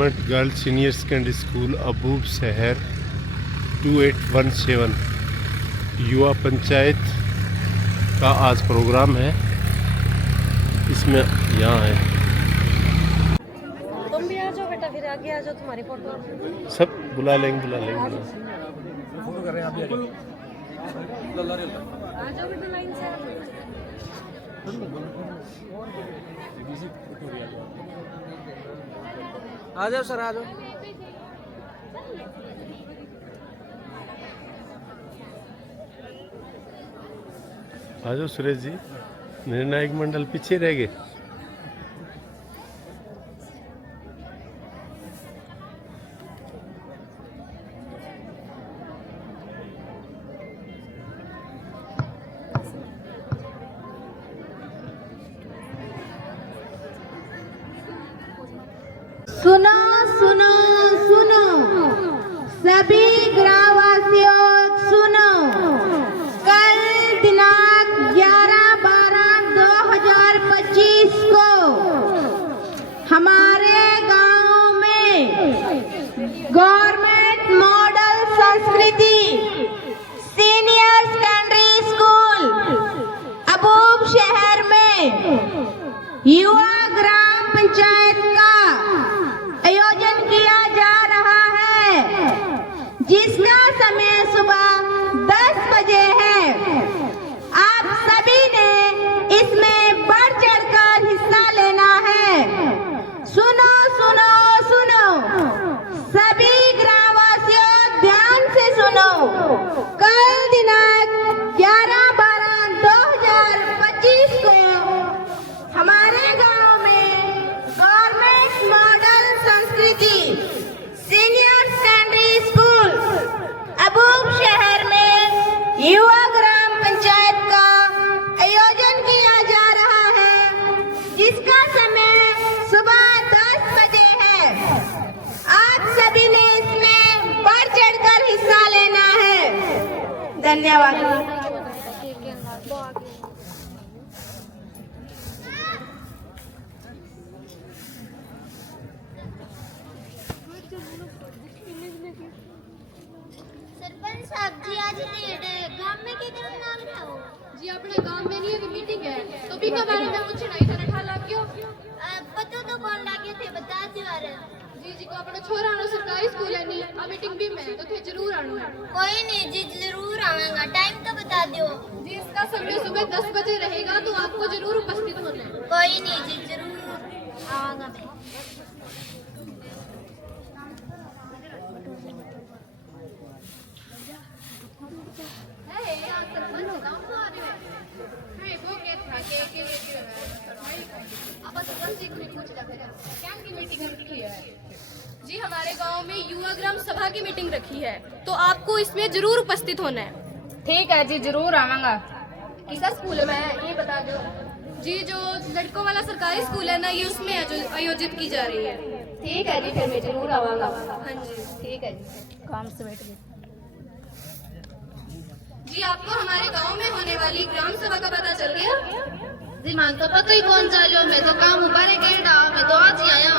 Government girls senior secondary school Abub Shahar 2817 युवा पंचायत का आज प्रोग्राम है। इसमें यहाँ है, तुम भी आ जाओ बेटा, फिर आगे आ जाओ, तुम्हारी फोटो सब बुला लेंगे फोटो कर रहे हैं आप भी आ जाओ बेटा, लाइन से आ जाओ सर, आ जाओ। आ जाओ सुरेश जी। निर्णायक मंडल पीछे रह गए। सुनो सुनो सुनो सभी ग्रामवासियों, सुनो, कल दिनांक 11/12/2025 को हमारे गांव में गवर्नमेंट मॉडल संस्कृति सीनियर सेकेंडरी स्कूल अबूब शहर में युवा ग्राम पंचायत का आयोजन किया जा रहा है, जिसका समय सुबह 10 बजे है। आप सभी ने इसमें बढ़ चढ़कर हिस्सा लेना है। सुनो सुनो सुनो सभी ग्रामवासियों, ध्यान से सुनो। कल दिनांक 11/12/2025 को हमारे गांव में गवर्नमेंट मॉडल संस्कृति सीनियर सेकेंडरी स्कूल अबूब शहर में युवा ग्राम पंचायत का आयोजन किया जा रहा है, जिसका समय सुबह 10 बजे है। आप सभी ने इसमें बढ़ चढ़कर हिस्सा लेना है। धन्यवाद। सरपंच साहब जी, आज गांव में किधर नाम रहा हो जी? अपने गांव में नहीं, अभी मीटिंग है, तो भी के बारे में पूछना ही था। ठा लाग क्यों? पता तो कौन लागे थे, बता दो यार। जी को अपना छोरा आनो सरकारी स्कूल है नहीं, अब मीटिंग भी में तो थे जरूर आनो है। कोई नहीं जी, जरूर आऊंगा। टाइम तो बता दो जी। इसका समय सुबह 10 बजे रहेगा, तो आपको जरूर उपस्थित होना है। कोई नहीं जी, जरूर आऊंगा मैं। जी, हमारे गांव में युवा ग्राम सभा की मीटिंग रखी है, तो आपको इसमें जरूर उपस्थित होना है। ठीक है जी, जरूर आऊंगा। किस स्कूल में है ये बता दो जी। जो लड़कों वाला सरकारी स्कूल है ना, ये उसमें आयोजित की जा रही है। ठीक है जी, फिर मैं जरूर आऊंगा। हाँ जी, ठीक है जी, काम से बैठ गए जी। आपको हमारे गांव में होने वाली ग्राम सभा का पता चल गया? जी, मान तो पता ही कौन चालो, मैं तो काम उबारे कहता, मैं तो आज ही आया।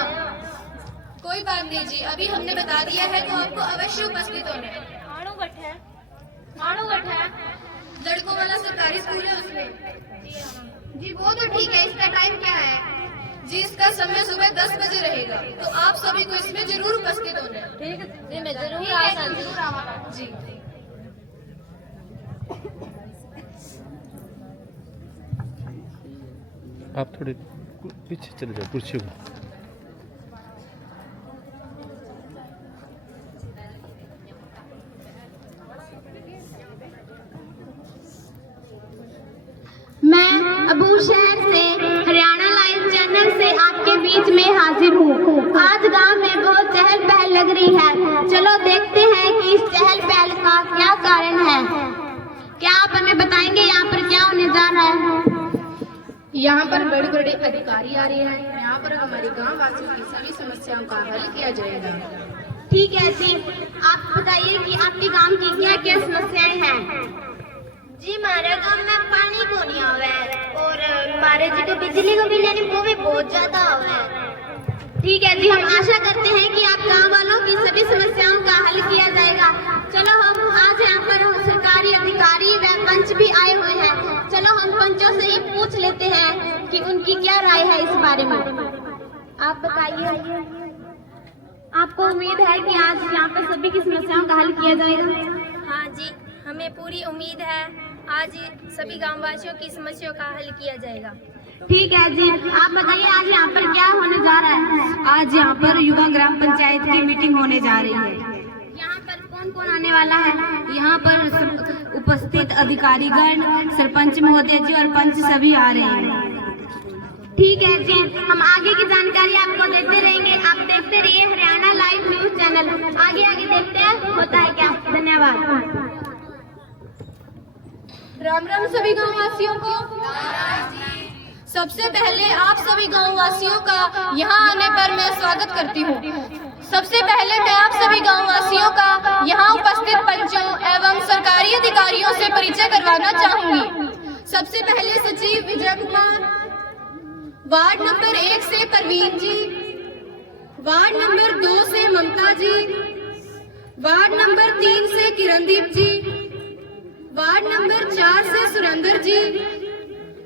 कोई बात नहीं जी, अभी हमने बता दिया है, तो आपको अवश्य उपस्थित होना है। मानो बैठा है लड़कों वाला सरकारी स्कूल है उसमें। जी, वो तो ठीक है। इसका टाइम क्या है जी? इसका समय सुबह 10 बजे रहेगा, तो आप सभी को इसमें जरूर उपस्थित होना है। ठीक है जी, मैं जरूर आऊंगा जी। आप थोड़े पीछे चले जाओ कुर्सी को। मैं अबूब शहर से हरियाणा लाइव चैनल से आपके बीच में हाजिर हूँ। आज गांव में बहुत चहल पहल लग रही है। चलो देखते हैं कि इस चहल पहल का क्या कारण है। क्या आप हमें बताएंगे यहाँ पर क्या होने जा रहा है? यहाँ पर बड़े बड़े अधिकारी आ रहे हैं। यहाँ पर हमारे गांव वासियों की सभी समस्याओं का हल किया जाएगा। ठीक है जी, आप बताइए कि आपके गांव की क्या क्या समस्याएं हैं? जी, हमारे गांव में पानी को नहीं आवे और हमारे जो बिजली का बिल है वो भी बहुत ज्यादा आवे। ठीक है जी, हम आशा करते हैं कि आप गांव वालों की सभी समस्याओं का हल किया जाएगा। चलो हम आज यहाँ पर सरकारी अधिकारी व पंच भी आए हुए हैं। चलो हम पंचों से ही पूछ लेते हैं कि उनकी क्या राय है इस बारे में। आप बताइए, आपको उम्मीद है कि आज यहाँ पर सभी की समस्याओं का हल किया जाएगा? हाँ जी, हमें पूरी उम्मीद है आज सभी गाँव वासियों की समस्याओं का हल किया जाएगा। ठीक है जी, आप बताइए आज यहाँ पर क्या होने जा रहा है? आज यहाँ पर युवा ग्राम पंचायत की मीटिंग होने जा रही है। यहाँ पर कौन कौन आने वाला है? यहाँ पर उपस्थित अधिकारीगण, सरपंच महोदय जी और पंच सभी आ रहे हैं। ठीक है जी, हम आगे की जानकारी आपको देते रहेंगे। आप देखते रहिए हरियाणा लाइव न्यूज चैनल। आगे आगे देखते हैं होता है क्या। धन्यवाद। राम राम सभी गाँव वासियों को। सबसे पहले आप सभी गाँव वासियों का यहाँ आने पर मैं स्वागत करती हूँ। सबसे पहले मैं आप सभी गाँव वासियों का यहाँ उपस्थित पंचों एवं सरकारी अधिकारियों से परिचय करवाना चाहूंगी। सबसे पहले सचिव विजय कुमार, वार्ड नंबर 1 से परवीन जी, वार्ड नंबर 2 से ममता जी, वार्ड नंबर 3 से किरणदीप जी, वार्ड नंबर 4 से सुरेंद्र जी,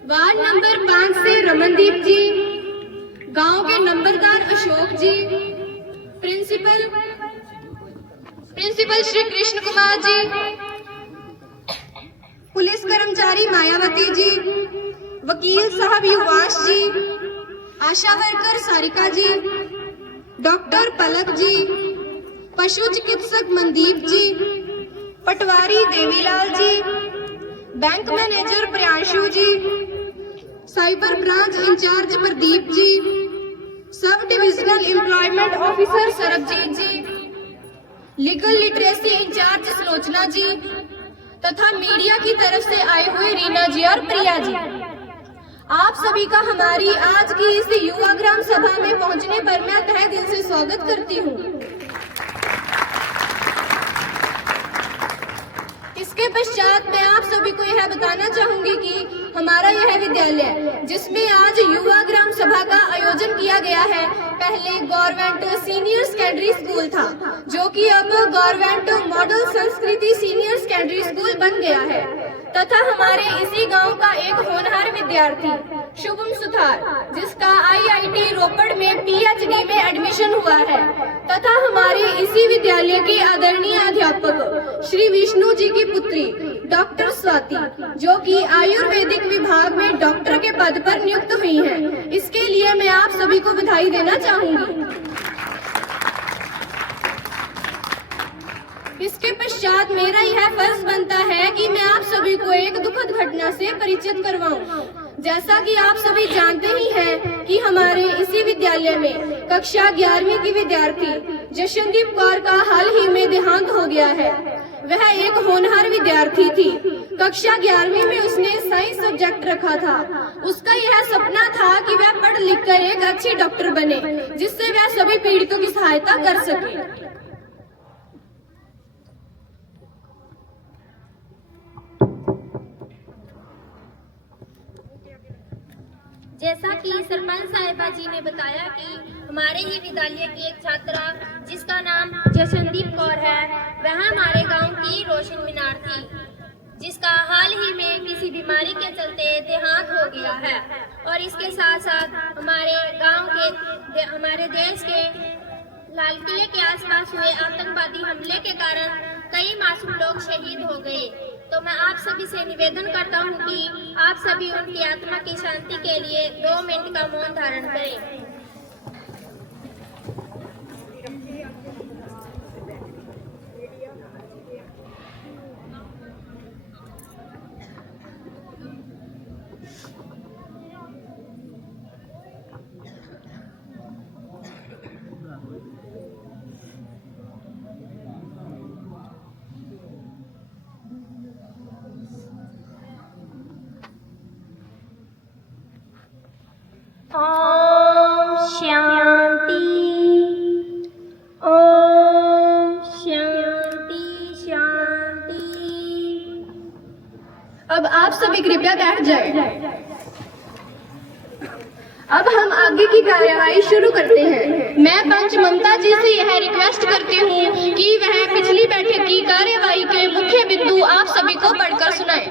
वार्ड नंबर 5 से रमनदीप जी, गांव के नंबरदार अशोक जी, प्रिंसिपल श्री कृष्ण कुमार जी, पुलिस कर्मचारी मायावती जी, वकील साहब युवाश जी, आशा वर्कर सारिका जी, डॉक्टर पलक जी, पशु चिकित्सक मनदीप जी, पटवारी Devilal ji, bank manager Priyanshu ji, cyber branch incharge Pradeep ji, sub divisional employment officer Sarabjeet ji, legal literacy incharge Sulochana ji तथा मीडिया की तरफ से आए हुए रीना जी और प्रिया जी। आप सभी का हमारी आज की इस युवा ग्राम सभा में पहुंचने पर मैं तहे दिल से स्वागत करती हूं। इसके पश्चात मैं आप सभी को यह बताना चाहूंगी कि हमारा यह विद्यालय जिसमें आज युवा ग्राम सभा का आयोजन किया गया है, पहले गवर्नमेंट सीनियर सेकेंडरी स्कूल था, जो कि अब गवर्नमेंट मॉडल संस्कृति सीनियर सेकेंडरी स्कूल बन गया है। तथा हमारे इसी गांव का एक होनहार विद्यार्थी शुभम सुथार, जिसका IIT रोपड़ में PhD में एडमिशन हुआ है, तथा हमारे इसी विद्यालय के आदरणीय अध्यापक श्री विष्णु जी की पुत्री डॉक्टर स्वाति, जो कि आयुर्वेदिक विभाग में डॉक्टर के पद पर नियुक्त हुई हैं। इसके लिए मैं आप सभी को बधाई देना चाहूंगी। इसके पश्चात मेरा यह फर्ज बनता है कि मैं आप सभी को एक दुखद घटना से परिचित करवाऊं। जैसा कि आप सभी जानते ही हैं कि हमारे इसी विद्यालय में कक्षा 11वीं की विद्यार्थी जशनदीप कौर का हाल ही में देहांत हो गया है। वह एक होनहार विद्यार्थी थी। कक्षा 11वीं में उसने साइंस सब्जेक्ट रखा था। उसका यह सपना था कि वह पढ़ लिख कर एक अच्छी डॉक्टर बने, जिससे वह सभी पीड़ितों की सहायता कर सके। जैसा कि सरपंच साहिबा जी ने बताया कि हमारे ही विद्यालय की एक छात्रा जिसका नाम जशनदीप कौर है, वह हमारे गांव की रोशन मीनार थी, जिसका हाल ही में किसी बीमारी के चलते देहांत हो गया है। और इसके साथ साथ हमारे गांव के हमारे देश के लाल किले के आसपास हुए आतंकवादी हमले के कारण कई मासूम लोग शहीद हो गए। तो मैं आप सभी से निवेदन करता हूं कि आप सभी उनकी आत्मा की शांति के लिए 2 मिनट का मौन धारण करें। ओम शांति, ओम शांति शांति। अब आप सभी कृपया बैठ जाएं। अब हम आगे की कार्यवाही शुरू करते हैं। मैं पंच ममता जी से यह रिक्वेस्ट करती हूँ कि वह पिछली बैठक की कार्यवाही के मुख्य बिंदु आप सभी को पढ़कर सुनाएं।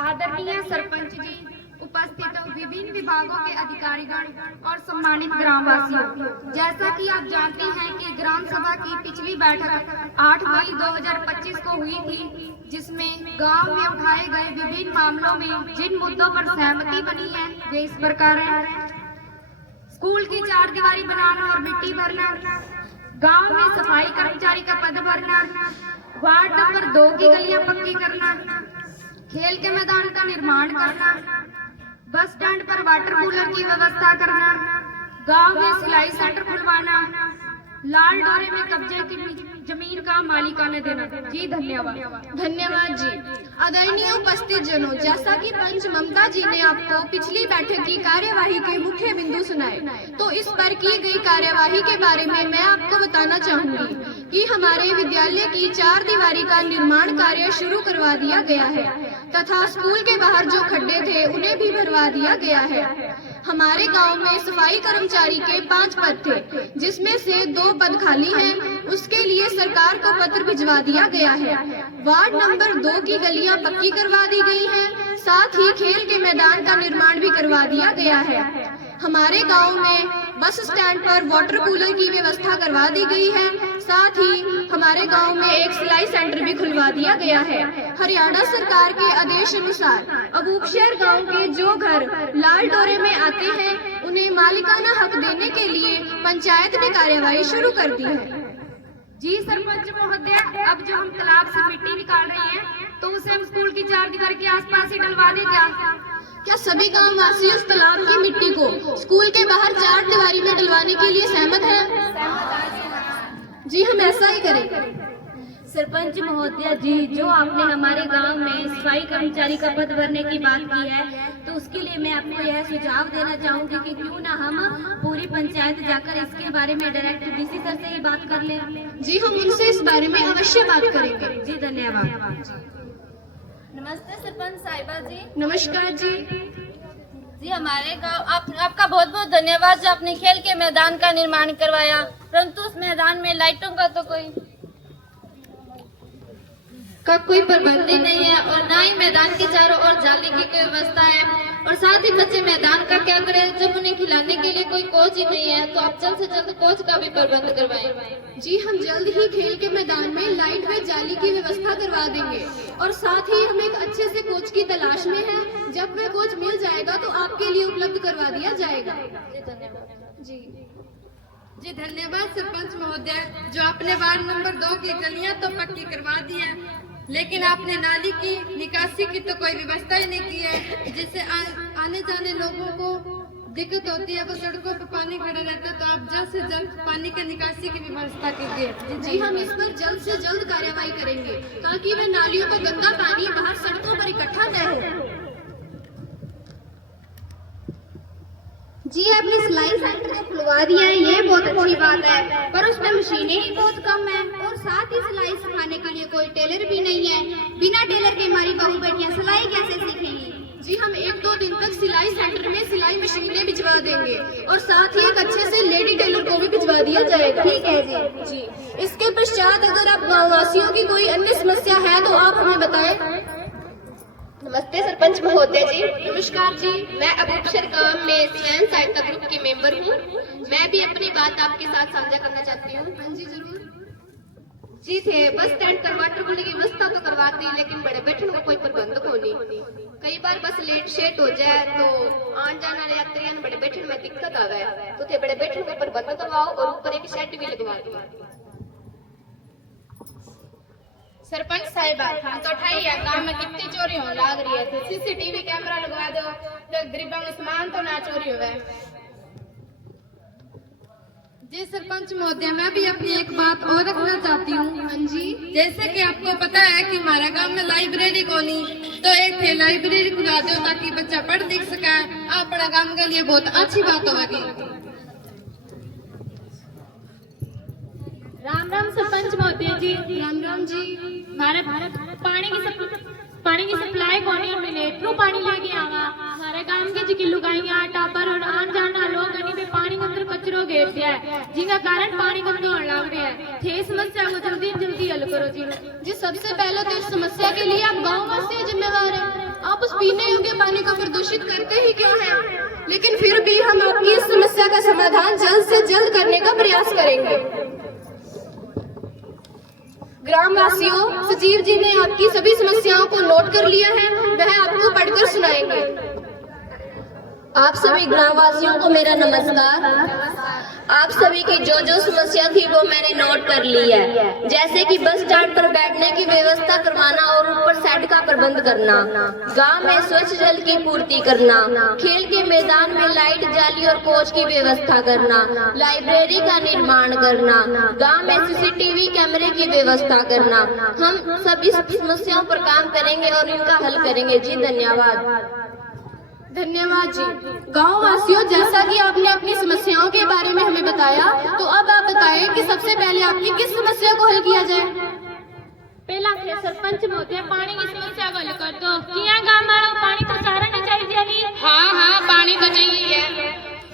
आदरणीय सरपंच जी, उपस्थित विभिन्न विभागों के अधिकारीगण और सम्मानित ग्रामवासियों, जैसा कि आप जानते हैं कि ग्राम सभा की पिछली बैठक 8 मई 2025 को हुई थी, जिसमें गांव में उठाए गए विभिन्न मामलों में जिन मुद्दों पर सहमति बनी है वे इस प्रकार है। स्कूल की चारदीवारी बनाना और मिट्टी भरना, गांव में सफाई कर्मचारी का पद भरना, वार्ड नंबर 2 की गलियां पक्की करना, खेल के मैदान का निर्माण करना, बस स्टैंड पर वाटर कूलर की व्यवस्था करना, गांव में सिलाई सेंटर खुलवाना, लाल डोरे में कब्जे की जमीन का मालिकाना देना। जी धन्यवाद। धन्यवाद जी। आदरणीय उपस्थित जनों, जैसा कि पंच ममता जी ने आपको पिछली बैठक की कार्यवाही के मुख्य बिंदु सुनाए, तो इस पर की गई कार्यवाही के बारे में मैं आपको बताना चाहूंगी कि हमारे विद्यालय की चार दीवारी का निर्माण कार्य शुरू करवा दिया गया है तथा स्कूल के बाहर जो खड्डे थे उन्हें भी भरवा दिया गया है। हमारे गांव में सफाई कर्मचारी के 5 पद थे, जिसमें से 2 पद खाली हैं। उसके लिए सरकार को पत्र भिजवा दिया गया है। वार्ड नंबर 2 की गलियां पक्की करवा दी गई हैं, साथ ही खेल के मैदान का निर्माण भी करवा दिया गया है। हमारे गांव में बस स्टैंड पर वाटर कूलर की व्यवस्था करवा दी गई है, साथ ही हमारे गांव में एक सिलाई सेंटर भी खुलवा दिया गया है। हरियाणा सरकार के आदेश अनुसार अबूबशहर गांव के जो घर लाल डोरे में आते हैं उन्हें मालिकाना हक देने के लिए पंचायत ने कार्यवाही शुरू कर दी है। जी सरपंच महोदय, अब जो हम तालाब से मिट्टी निकाल रहे हैं तो उसे हम स्कूल की चारदीवारी के आसपास ही डलवा दें क्या सभी गाँव वासी उस तालाब की मिट्टी को स्कूल के बाहर चार दीवारी में डलवाने के लिए सहमत हैं? जी हम ऐसा ही करें। सरपंच महोदया जी, जो आपने हमारे गांव में सफाई कर्मचारी का पद भरने की बात की है, तो उसके लिए मैं आपको यह सुझाव देना चाहूंगी कि क्यों ना हम पूरी पंचायत जाकर इसके बारे में डायरेक्ट डीसी सर से ही बात कर लें। जी हम उनसे इस बारे में अवश्य बात करेंगे। जी धन्यवाद। नमस्ते सरपंच साहिबा जी। नमस्कार जी। जी हमारे गांव आपका बहुत बहुत धन्यवाद जो आपने खेल के मैदान का निर्माण करवाया, परंतु उस मैदान में लाइटों का तो कोई प्रबंध ही नहीं है और ना ही मैदान के चारों ओर जाली की कोई व्यवस्था है, और साथ ही बच्चे मैदान का क्या करें जब उन्हें खिलाने के लिए कोई कोच ही नहीं है। तो आप जल्द से जल्द कोच का भी प्रबंध करवाएं। जी हम जल्द ही खेल के मैदान में लाइट व जाली की व्यवस्था करवा देंगे, और साथ ही हम एक अच्छे से कोच की तलाश में हैं। जब वह कोच मिल जाएगा तो आपके लिए उपलब्ध करवा दिया जाएगा। जी धन्यवाद। जी धन्यवाद सरपंच महोदय, जो आपने वार्ड नंबर 2 की गलियां तो पक्की करवा दी है, लेकिन आपने नाली की निकासी की तो कोई व्यवस्था ही नहीं की है, जिससे आने जाने लोगों को दिक्कत होती है। वो सड़कों पर पानी खड़ा रहता है, तो आप जल्द से जल्द पानी की निकासी की व्यवस्था कीजिए। जी हम इस पर जल्द से जल्द कार्यवाही करेंगे ताकि वह नालियों का गंदा पानी बाहर सड़कों पर इकट्ठा न हो। जी आपने सिलाई सेंटर को खुलवा दिया है, ये बहुत अच्छी बात है, पर उसमें मशीनें ही बहुत कम है और साथ ही सिलाई सिखाने के लिए कोई टेलर भी नहीं है। बिना टेलर के हमारी बहू बेटियां सिलाई कैसे सीखेंगी? जी हम 1-2 दिन तक सिलाई सेंटर में सिलाई मशीनें भिजवा देंगे और साथ ही एक अच्छे से लेडी टेलर को भी भिजवा दिया जाएगा। ठीक है जी। इसके पश्चात अगर आप गाँव वासियों की कोई अन्य समस्या है तो आप हमें बताएं। नमस्ते सरपंच महोदय जी। नमस्कार जी। मैं अबूबशहर गांव में स्वयं सहायता ग्रुप की मेंबर हूँ। मैं भी अपनी बात आपके साथ साझा करना चाहती हूँ। हाँ जी जरूर। जी थे बस स्टैंड पर वाटर कूलर की व्यवस्था तो करवाती है, लेकिन बड़े बैठने का कोई प्रबंध को नहीं। कई बार बस लेट शेट हो जाए तो आन जाने वाले यात्रियों बड़े बैठने में दिक्कत आ गया, तो थे बड़े बैठने का प्रबंध करवाओ और ऊपर एक शेड भी लगवा दो। सरपंच साहिबा, हम तो ठाई है गांव में कितनी चोरी होने लग रही है, तो सीसीटीवी कैमरा लगवा दो तो गरीबों का सामान तो ना चोरी होवे। जी सरपंच महोदय, मैं भी अपनी एक बात और रखना चाहती हूँ। हाँ जी। जैसे कि आपको पता है कि हमारा गांव में लाइब्रेरी को नहीं, तो एक लाइब्रेरी खुला दो ताकि बच्चा पढ़ लिख सके। अपना गांव के लिए बहुत अच्छी बात होगी। राम राम सरपंच महोदय जी। राम राम जी। हमारे पानी की सप्लाई कौन मिले, इतनू पानी लेके आवा। हमारे गांव के के जी की लुगाइयां टापर और आन जाना लोग गनी में पानी के अंदर कचरो घेर दिया है, जिनका कारण पानी गंदा होने लग रहा है। थे समस्या को जल्दी हल करो जी। सबसे पहले तो इस समस्या के लिए आप गाँव वासी जिम्मेवार हैं। आप उस पीने योग्य पानी को प्रदूषित करते ही क्यों हैं? लेकिन फिर भी हम आपकी इस समस्या का समाधान जल्द से जल्द करने का प्रयास करेंगे। ग्रामवासियों, सचिव जी ने आपकी सभी समस्याओं को नोट कर लिया है, वह आपको पढ़कर सुनाएंगे। आप सभी ग्रामवासियों को मेरा नमस्कार। आप सभी की जो समस्या थी वो मैंने नोट कर ली है, जैसे कि बस स्टैंड पर बैठने की व्यवस्था करवाना और ऊपर शेड का प्रबंध करना, गांव में स्वच्छ जल की पूर्ति करना, खेल के मैदान में लाइट जाली और कोच की व्यवस्था करना, लाइब्रेरी का निर्माण करना, गांव में सीसीटीवी कैमरे की व्यवस्था करना। हम सब इस समस्याओं पर काम करेंगे और इनका हल करेंगे जी। धन्यवाद। धन्यवाद जी। गाँव वासियों, जैसा कि आपने अपनी समस्याओं के बारे में हमें बताया, तो अब आप बताएं कि सबसे पहले आपकी किस समस्या को हल किया जाए। पहला थे सरपंच महोदय, पानी की समस्या को हल कर दो। किया गाँव वालों पानी तो सारा नहीं चाहिए। हाँ, पानी तो चाहिए।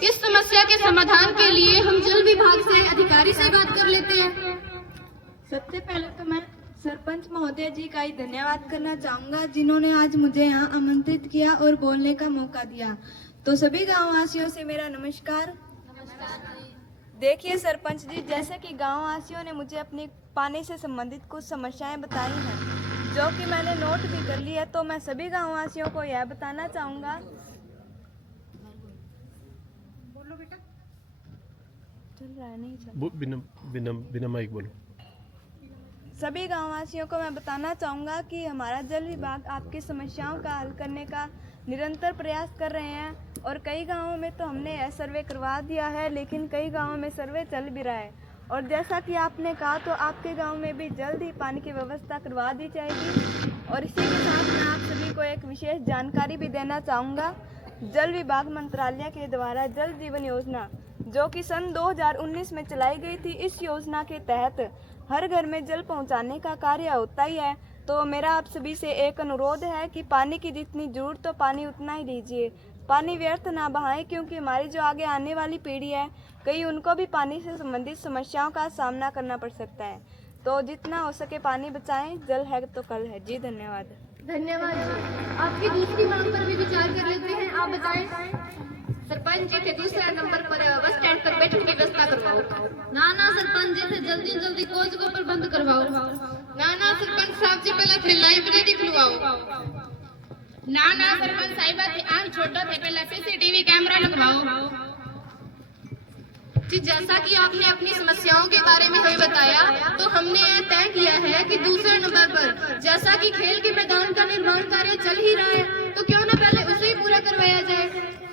इस समस्या के समाधान के लिए हम जल विभाग से अधिकारी से बात कर लेते हैं। सबसे पहले तो मैं सरपंच महोदय जी का ही धन्यवाद करना चाहूँगा, जिन्होंने आज मुझे यहाँ आमंत्रित किया और बोलने का मौका दिया। तो सभी गाँववासियों से मेरा नमस्कार। देखिए सरपंच जी, जैसे कि गाँववासियों ने मुझे अपनी पानी से संबंधित कुछ समस्याएं बताई हैं, जो कि मैंने नोट भी कर ली है, तो मैं सभी गाँववासियों को यह बताना चाहूँगा। बोलो बेटा। चल रहा है, नहीं चल। बिना माइक बोलो। सभी गाँववासियों को मैं बताना चाहूँगा कि हमारा जल विभाग आपकी समस्याओं का हल करने का निरंतर प्रयास कर रहे हैं, और कई गाँवों में तो हमने यह सर्वे करवा दिया है, लेकिन कई गाँवों में सर्वे चल भी रहा है। और जैसा कि आपने कहा, तो आपके गांव में भी जल्द ही पानी की व्यवस्था करवा दी जाएगी। और इसी के साथ मैं आप सभी को एक विशेष जानकारी भी देना चाहूँगा। जल विभाग मंत्रालय के द्वारा जल जीवन योजना, जो कि सन 2019 में चलाई गई थी, इस योजना के तहत हर घर में जल पहुंचाने का कार्य होता ही है। तो मेरा आप सभी से एक अनुरोध है कि पानी की जितनी जरूरत तो पानी उतना ही लीजिए, पानी व्यर्थ ना बहाएं, क्योंकि हमारी जो आगे आने वाली पीढ़ी है, कहीं उनको भी पानी से संबंधित समस्याओं का सामना करना पड़ सकता है। तो जितना हो सके पानी बचाएं, जल है तो कल है जी। धन्यवाद। धन्यवाद जी। आपकी दूसरी मांग पर भी विचार कर लेते हैं, आप बताएं। सरपंच जी थे दूसरा नंबर पर बस स्टैंड पर बैठने की व्यवस्था करवाओ। ना सरपंच जी थे जल्दी कोच को प्रबंध करवाओ। ना सरपंच साहब जी पहले थे लाइब्रेरी खुलवाओ। ना सरपंच साहिबा थे आज छोटा थे पहले सीसीटीवी कैमरा लगवाओ। जी, जैसा कि आपने अपनी समस्याओं के बारे में हमें बताया, तो हमने ये तय किया है कि दूसरे नंबर पर, जैसा कि खेल के मैदान का निर्माण कार्य चल ही रहा है, तो क्यों ना पहले उसे ही पूरा करवाया जाए।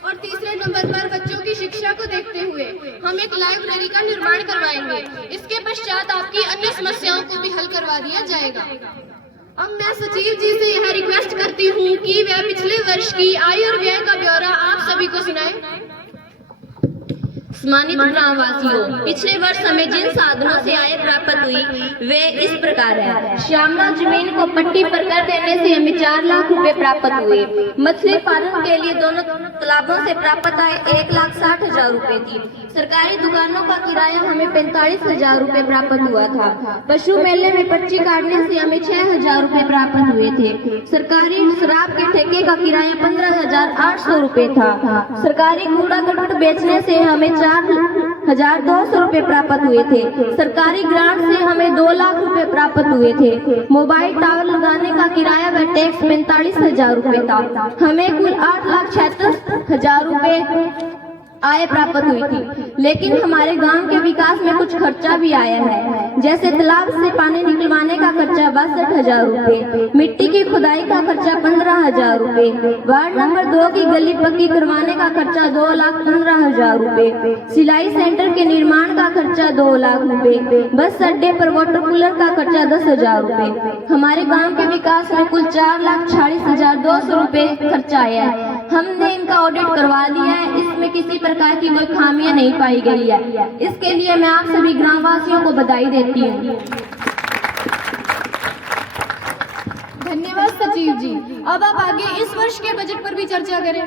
और तीसरे नंबर पर बच्चों की शिक्षा को देखते हुए हम एक लाइब्रेरी का निर्माण करवाएंगे। इसके पश्चात आपकी अन्य समस्याओं को भी हल करवा दिया जाएगा। अब मैं सचिव जी से यह रिक्वेस्ट करती हूँ कि वह पिछले वर्ष की आय और व्यय का ब्यौरा आप सभी को सुनाएं। सम्मानित ग्रामवासियों, पिछले वर्ष हमें जिन साधनों से आय प्राप्त हुई वे इस प्रकार है। श्यामला जमीन को पट्टी पर कर देने से हमें 4 लाख रुपए प्राप्त हुए। मछली पालन के लिए दोनों तालाबों से प्राप्त आय 1,60,000 रुपए थी। सरकारी दुकानों का किराया हमें 45,000 रुपए प्राप्त हुआ था। पशु मेले में पर्ची काटने से हमें 6,000 रुपए प्राप्त हुए थे। सरकारी शराब के ठेके का किराया 15,800 रुपए था। सरकारी कूड़ा करकट बेचने से हमें 4,200 रुपए प्राप्त हुए थे। सरकारी ग्रांट से हमें 2 लाख रुपए प्राप्त हुए थे। मोबाइल टावर लगाने का किराया व टैक्स 45,000 रुपए था। हमें कुल 8,76,000 रुपए आय प्राप्त हुई थी। लेकिन हमारे गांव के विकास में कुछ खर्चा भी आया है, जैसे तालाब से पानी निकलवाने का खर्चा 62,000 रुपए, मिट्टी की खुदाई का खर्चा 15,000 रुपए, वार्ड नंबर 2 की गली पक्की करवाने का खर्चा 2,15,000 रुपए, सिलाई सेंटर के निर्माण का खर्चा 2 लाख रुपए, बस अड्डे पर वाटर कूलर का खर्चा 10,000 रुपए। हमारे गाँव के विकास में कुल 4,40,200 रुपए खर्चा आया है। हमने इनका ऑडिट करवा लिया है, इसमें किसी प्रकार की कोई खामियां नहीं पाई गई है। इसके लिए मैं आप सभी ग्रामवासियों को बधाई देती हूँ। धन्यवाद सचिव जी। अब आप आगे इस वर्ष के बजट पर भी चर्चा करें।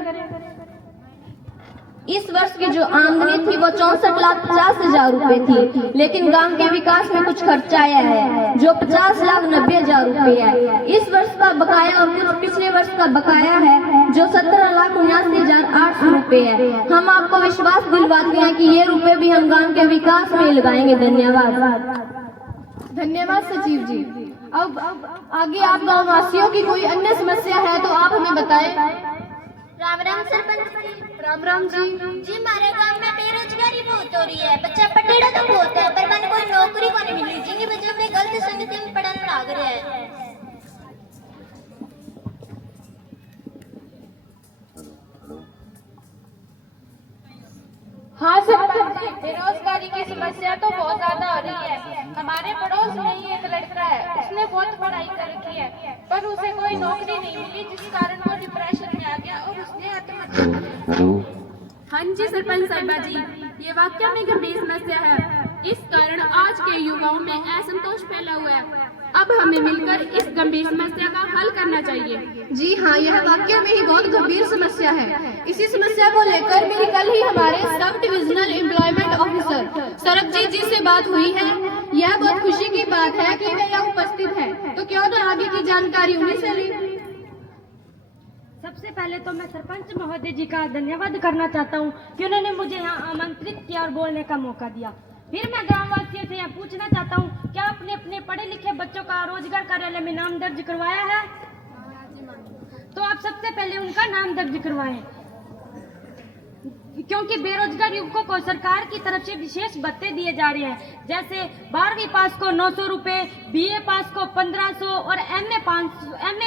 इस वर्ष की जो आमदनी थी वो 64,50,000 रुपए थी, लेकिन गांव के विकास में कुछ खर्चा आया है जो 50,90,000 रुपए है। इस वर्ष का बकाया और कुछ पिछले वर्ष का बकाया है जो 17,79,800 रुपए है। हम आपको विश्वास दिलवाते हैं कि ये रुपए भी हम गांव के विकास में लगाएंगे। धन्यवाद। धन्यवाद सचिव जी। अब आगे आप गाँव वासियों की कोई अन्य समस्या है तो आप हमें बताएं। राम राम सरपंच जी। राम राम जी। जी हमारे गांव में बेरोजगारी बहुत हो रही है, बच्चा पढ़ेगा तो बहुत है पर मन कोई नौकरी को नहीं मिल रही, जिन्हीं वजह में गलत संगति में पढ़ने लग रहे हैं। हाँ सरपंच जी, बेरोजगारी की समस्या तो बहुत ज्यादा हो रही है। हमारे पड़ोस में ही एक लड़का है, उसने बहुत पढ़ाई कर रखी है पर उसे कोई नौकरी नहीं मिली, जिस कारण वो डिप्रेशन में आ गया और उसने आत्महत्या कर ली। हाँ जी सरपंच साहिबा जी, ये वाकई में गंभीर समस्या है। इस कारण आज के युवाओं में असंतोष फैला हुआ है। अब हमें मिलकर इस गंभीर समस्या का हल करना चाहिए। जी हाँ, यह वाकई में ही बहुत गंभीर समस्या है। इसी समस्या को लेकर मेरी कल ही हमारे sub divisional employment officer Sarabjeet ji से बात हुई है। यह बहुत खुशी की बात है कि वे यहाँ उपस्थित हैं, तो क्यों न आगे की जानकारी उन्हीं से ली। सबसे पहले तो मैं सरपंच महोदय जी का धन्यवाद करना चाहता हूँ कि उन्होंने मुझे यहाँ आमंत्रित किया और बोलने का मौका दिया। फिर मैं ग्राम वासियों से यह पूछना चाहता हूँ, क्या आपने अपने पढ़े लिखे बच्चों का रोजगार कार्यालय में नाम दर्ज करवाया है? तो आप सबसे पहले उनका नाम दर्ज करवाएं, क्योंकि बेरोजगार युवकों को सरकार की तरफ से विशेष भत्ते दिए जा रहे हैं। जैसे 12वीं पास को 900 रुपए, BA पास को 1500 और MA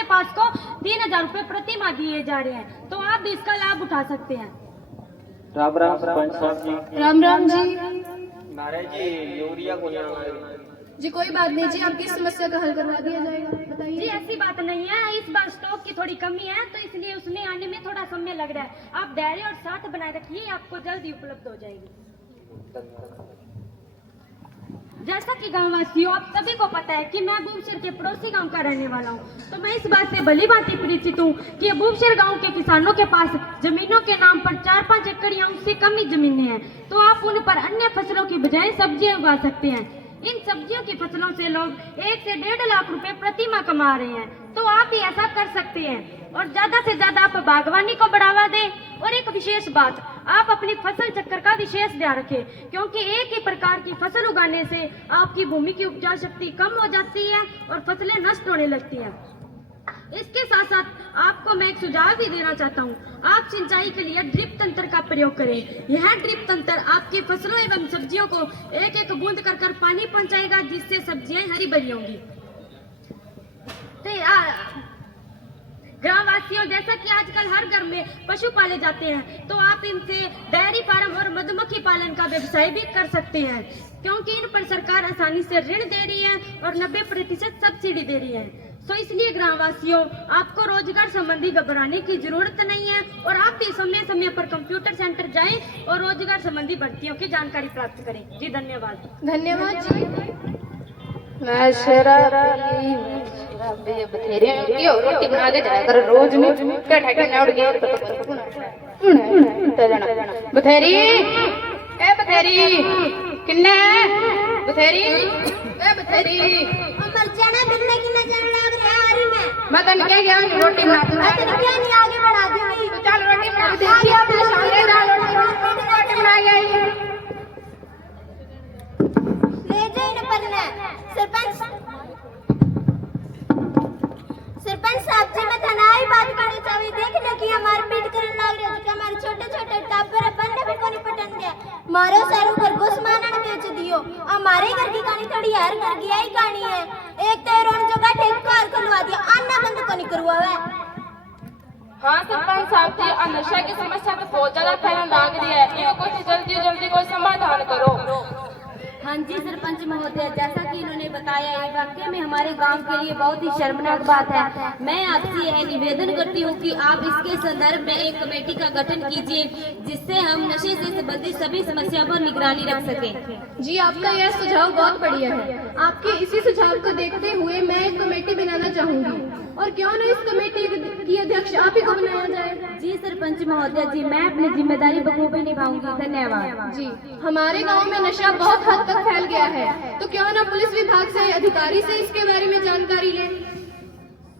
पास को 3,000 रुपए प्रति माह दिए जा रहे हैं। तो आप भी इसका लाभ उठा सकते हैं। राम राम सरपंच साहब जी। राम राम जी। नारे जी यूरिया को जी कोई बात नहीं जी, आपकी समस्या का हल करवा दिया जाएगा। बताइए। जी ऐसी बात नहीं है, इस बार स्टॉक की थोड़ी कमी है तो इसलिए उसमें आने में थोड़ा समय लग रहा है। आप डायरी और साथ बनाए रखिए, आपको जल्दी उपलब्ध हो जाएगी। जैसा कि गाँव वासियों आप सभी को पता है कि मैं अबूबशर के पड़ोसी गांव का रहने वाला हूं, तो मैं इस बात से भली भांति परिचित हूं कि अबूबशर गांव के किसानों के पास जमीनों के नाम पर 4-5 एकड़ या उससे कम ही जमीनें हैं, तो आप उन पर अन्य फसलों की बजाय सब्जियां उगा सकते हैं। इन सब्जियों की फसलों से लोग 1 से 1.5 लाख रुपए प्रति माह कमा रहे हैं, तो आप भी ऐसा कर सकते हैं। और ज्यादा से ज्यादा आप बागवानी को बढ़ावा दें। और एक विशेष बात, आप अपनी फसल चक्र का विशेष ध्यान रखें, क्योंकि एक ही प्रकार की फसल उगाने से आपकी भूमि की उपजाऊ शक्ति कम हो जाती है और फसलें नष्ट होने लगती हैं। इसके साथ साथ आपको मैं एक सुझाव भी देना चाहता हूँ, आप सिंचाई के लिए ड्रिप तंत्र का प्रयोग करें। यह ड्रिप तंत्र आपकी फसलों एवं सब्जियों को एक एक बूंद कर पानी पहुंचाएगा, जिससे सब्जियां हरी भरी होंगी। ग्राम वासियों, जैसा कि आजकल हर घर में पशु पाले जाते हैं, तो आप इनसे डेयरी फार्म और मधुमक्खी पालन का व्यवसाय भी कर सकते हैं, क्योंकि इन पर सरकार आसानी से ऋण दे रही है और 90% सब्सिडी दे रही है। तो इसलिए ग्राम वासियों, आपको रोजगार संबंधी घबराने की जरूरत नहीं है और आप भी समय समय पर कंप्यूटर सेंटर जाएं और रोजगार संबंधी भर्तियों की जानकारी प्राप्त करें। जी धन्यवाद। धन्यवाद जी। रोटी बना के जाया कर रोज बथेरी ए बथेरी किन्ने बथेरी ए बथेरी मर जाना बिल्ले की नजर लग रहा है हरी में। मैं तन क्या गया रोटी बना दूंगा। मैं तो क्या नहीं आगे बढ़ा दूंगी। चल रोटी बना के देखिए अपने सामने डाल रोटी बना गई। ले जाए न पन्ना। सरपंच साहब जी, मैं थानाई बात करनी चाहिए। देख ले कि हमारे पीट करने लग रहे हो, हमारे छोटे छोटे टापर बंदे भी कोनी पटन दे। मारो सारू घर को सामान बेच दियो। हमारे घर की कहानी थोड़ी हर घर की आई कहानी है। एक तो रोन जो का ठेकेदार खुलवा दिया, अन्ना बंद को नहीं करवावे। हाँ सरपंच साहब जी, नशा की समस्या तो बहुत ज्यादा फैलने लग रही है, ये कुछ जल्दी कोई समाधान करो। हाँ जी सरपंच महोदय, जैसा कि इन्होंने बताया, ये वाकई में हमारे गांव के लिए बहुत ही शर्मनाक बात है। मैं आपसे यह निवेदन करती हूँ कि आप इसके संदर्भ में एक कमेटी का गठन कीजिए, जिससे हम नशे से संबंधित सभी समस्या पर निगरानी रख सकें। जी आपका यह सुझाव बहुत बढ़िया है। आपके इसी सुझाव को देखते हुए मैं एक कमेटी बनाना चाहूंगी। और क्यों न इस कमेटी की अध्यक्ष आप ही को बनाया जाए। जी सरपंच महोदया जी, मैं अपनी जिम्मेदारी बखूबी निभाऊंगी। धन्यवाद जी। हमारे गांव में नशा बहुत हद तक फैल गया है, तो क्यों न पुलिस विभाग से अधिकारी से इसके बारे में जानकारी लें।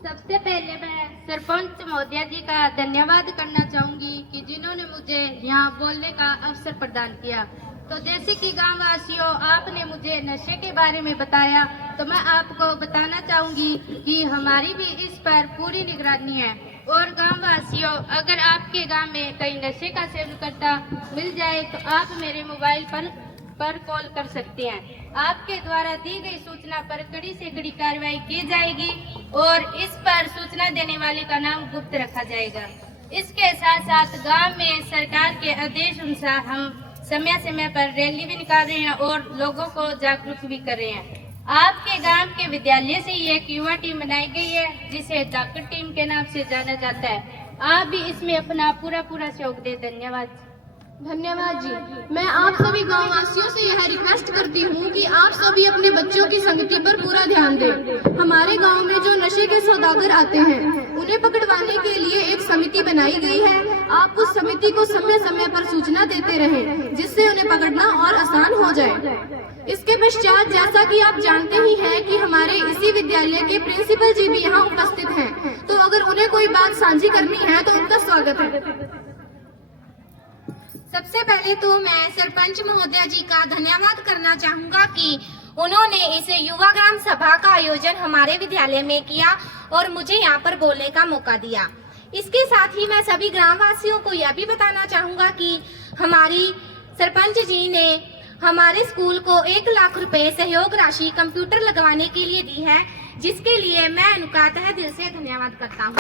सबसे पहले मैं सरपंच महोदया जी का धन्यवाद करना चाहूंगी कि जिन्होंने मुझे यहाँ बोलने का अवसर प्रदान किया। तो जैसे कि गांव वासियों, आपने मुझे नशे के बारे में बताया, तो मैं आपको बताना चाहूंगी कि हमारी भी इस पर पूरी निगरानी है। और गांव वासियों, अगर आपके गांव में कहीं नशे का सेवन करता मिल जाए तो आप मेरे मोबाइल पर कॉल कर सकते हैं। आपके द्वारा दी गई सूचना पर कड़ी से कड़ी कार्रवाई की जाएगी और इस पर सूचना देने वाले का नाम गुप्त रखा जाएगा। इसके साथ साथ गांव में सरकार के आदेश अनुसार हम समय समय पर रैली भी निकाल रहे हैं और लोगों को जागरूक भी कर रहे हैं। आपके गांव के विद्यालय से एक युवा टीम बनाई गई है जिसे जाकर टीम के नाम से जाना जाता है। आप भी इसमें अपना पूरा सहयोग दें। धन्यवाद। धन्यवाद जी। मैं आप सभी गांव वासियों से यह रिक्वेस्ट करती हूं कि आप सभी अपने बच्चों की संगति पर पूरा ध्यान दें। हमारे गांव में जो नशे के सौदागर आते हैं उन्हें पकड़वाने के लिए एक समिति बनाई गई है। आप उस समिति को समय समय पर सूचना देते रहें जिससे उन्हें पकड़ना और आसान हो जाए। इसके पश्चात जैसा कि आप जानते ही हैं कि हमारे इसी विद्यालय के प्रिंसिपल जी भी यहाँ उपस्थित हैं, तो अगर उन्हें कोई बात साझी करनी है तो उनका स्वागत है। सबसे पहले तो मैं सरपंच महोदया जी का धन्यवाद करना चाहूंगा कि उन्होंने इस युवा ग्राम सभा का आयोजन हमारे विद्यालय में किया और मुझे यहाँ पर बोलने का मौका दिया। इसके साथ ही मैं सभी ग्रामवासियों को यह भी बताना चाहूंगा कि हमारी सरपंच जी ने हमारे स्कूल को 1 लाख रुपए सहयोग राशि कंप्यूटर लगवाने के लिए दी है, जिसके लिए मैं उनका तहे दिल से धन्यवाद करता हूँ।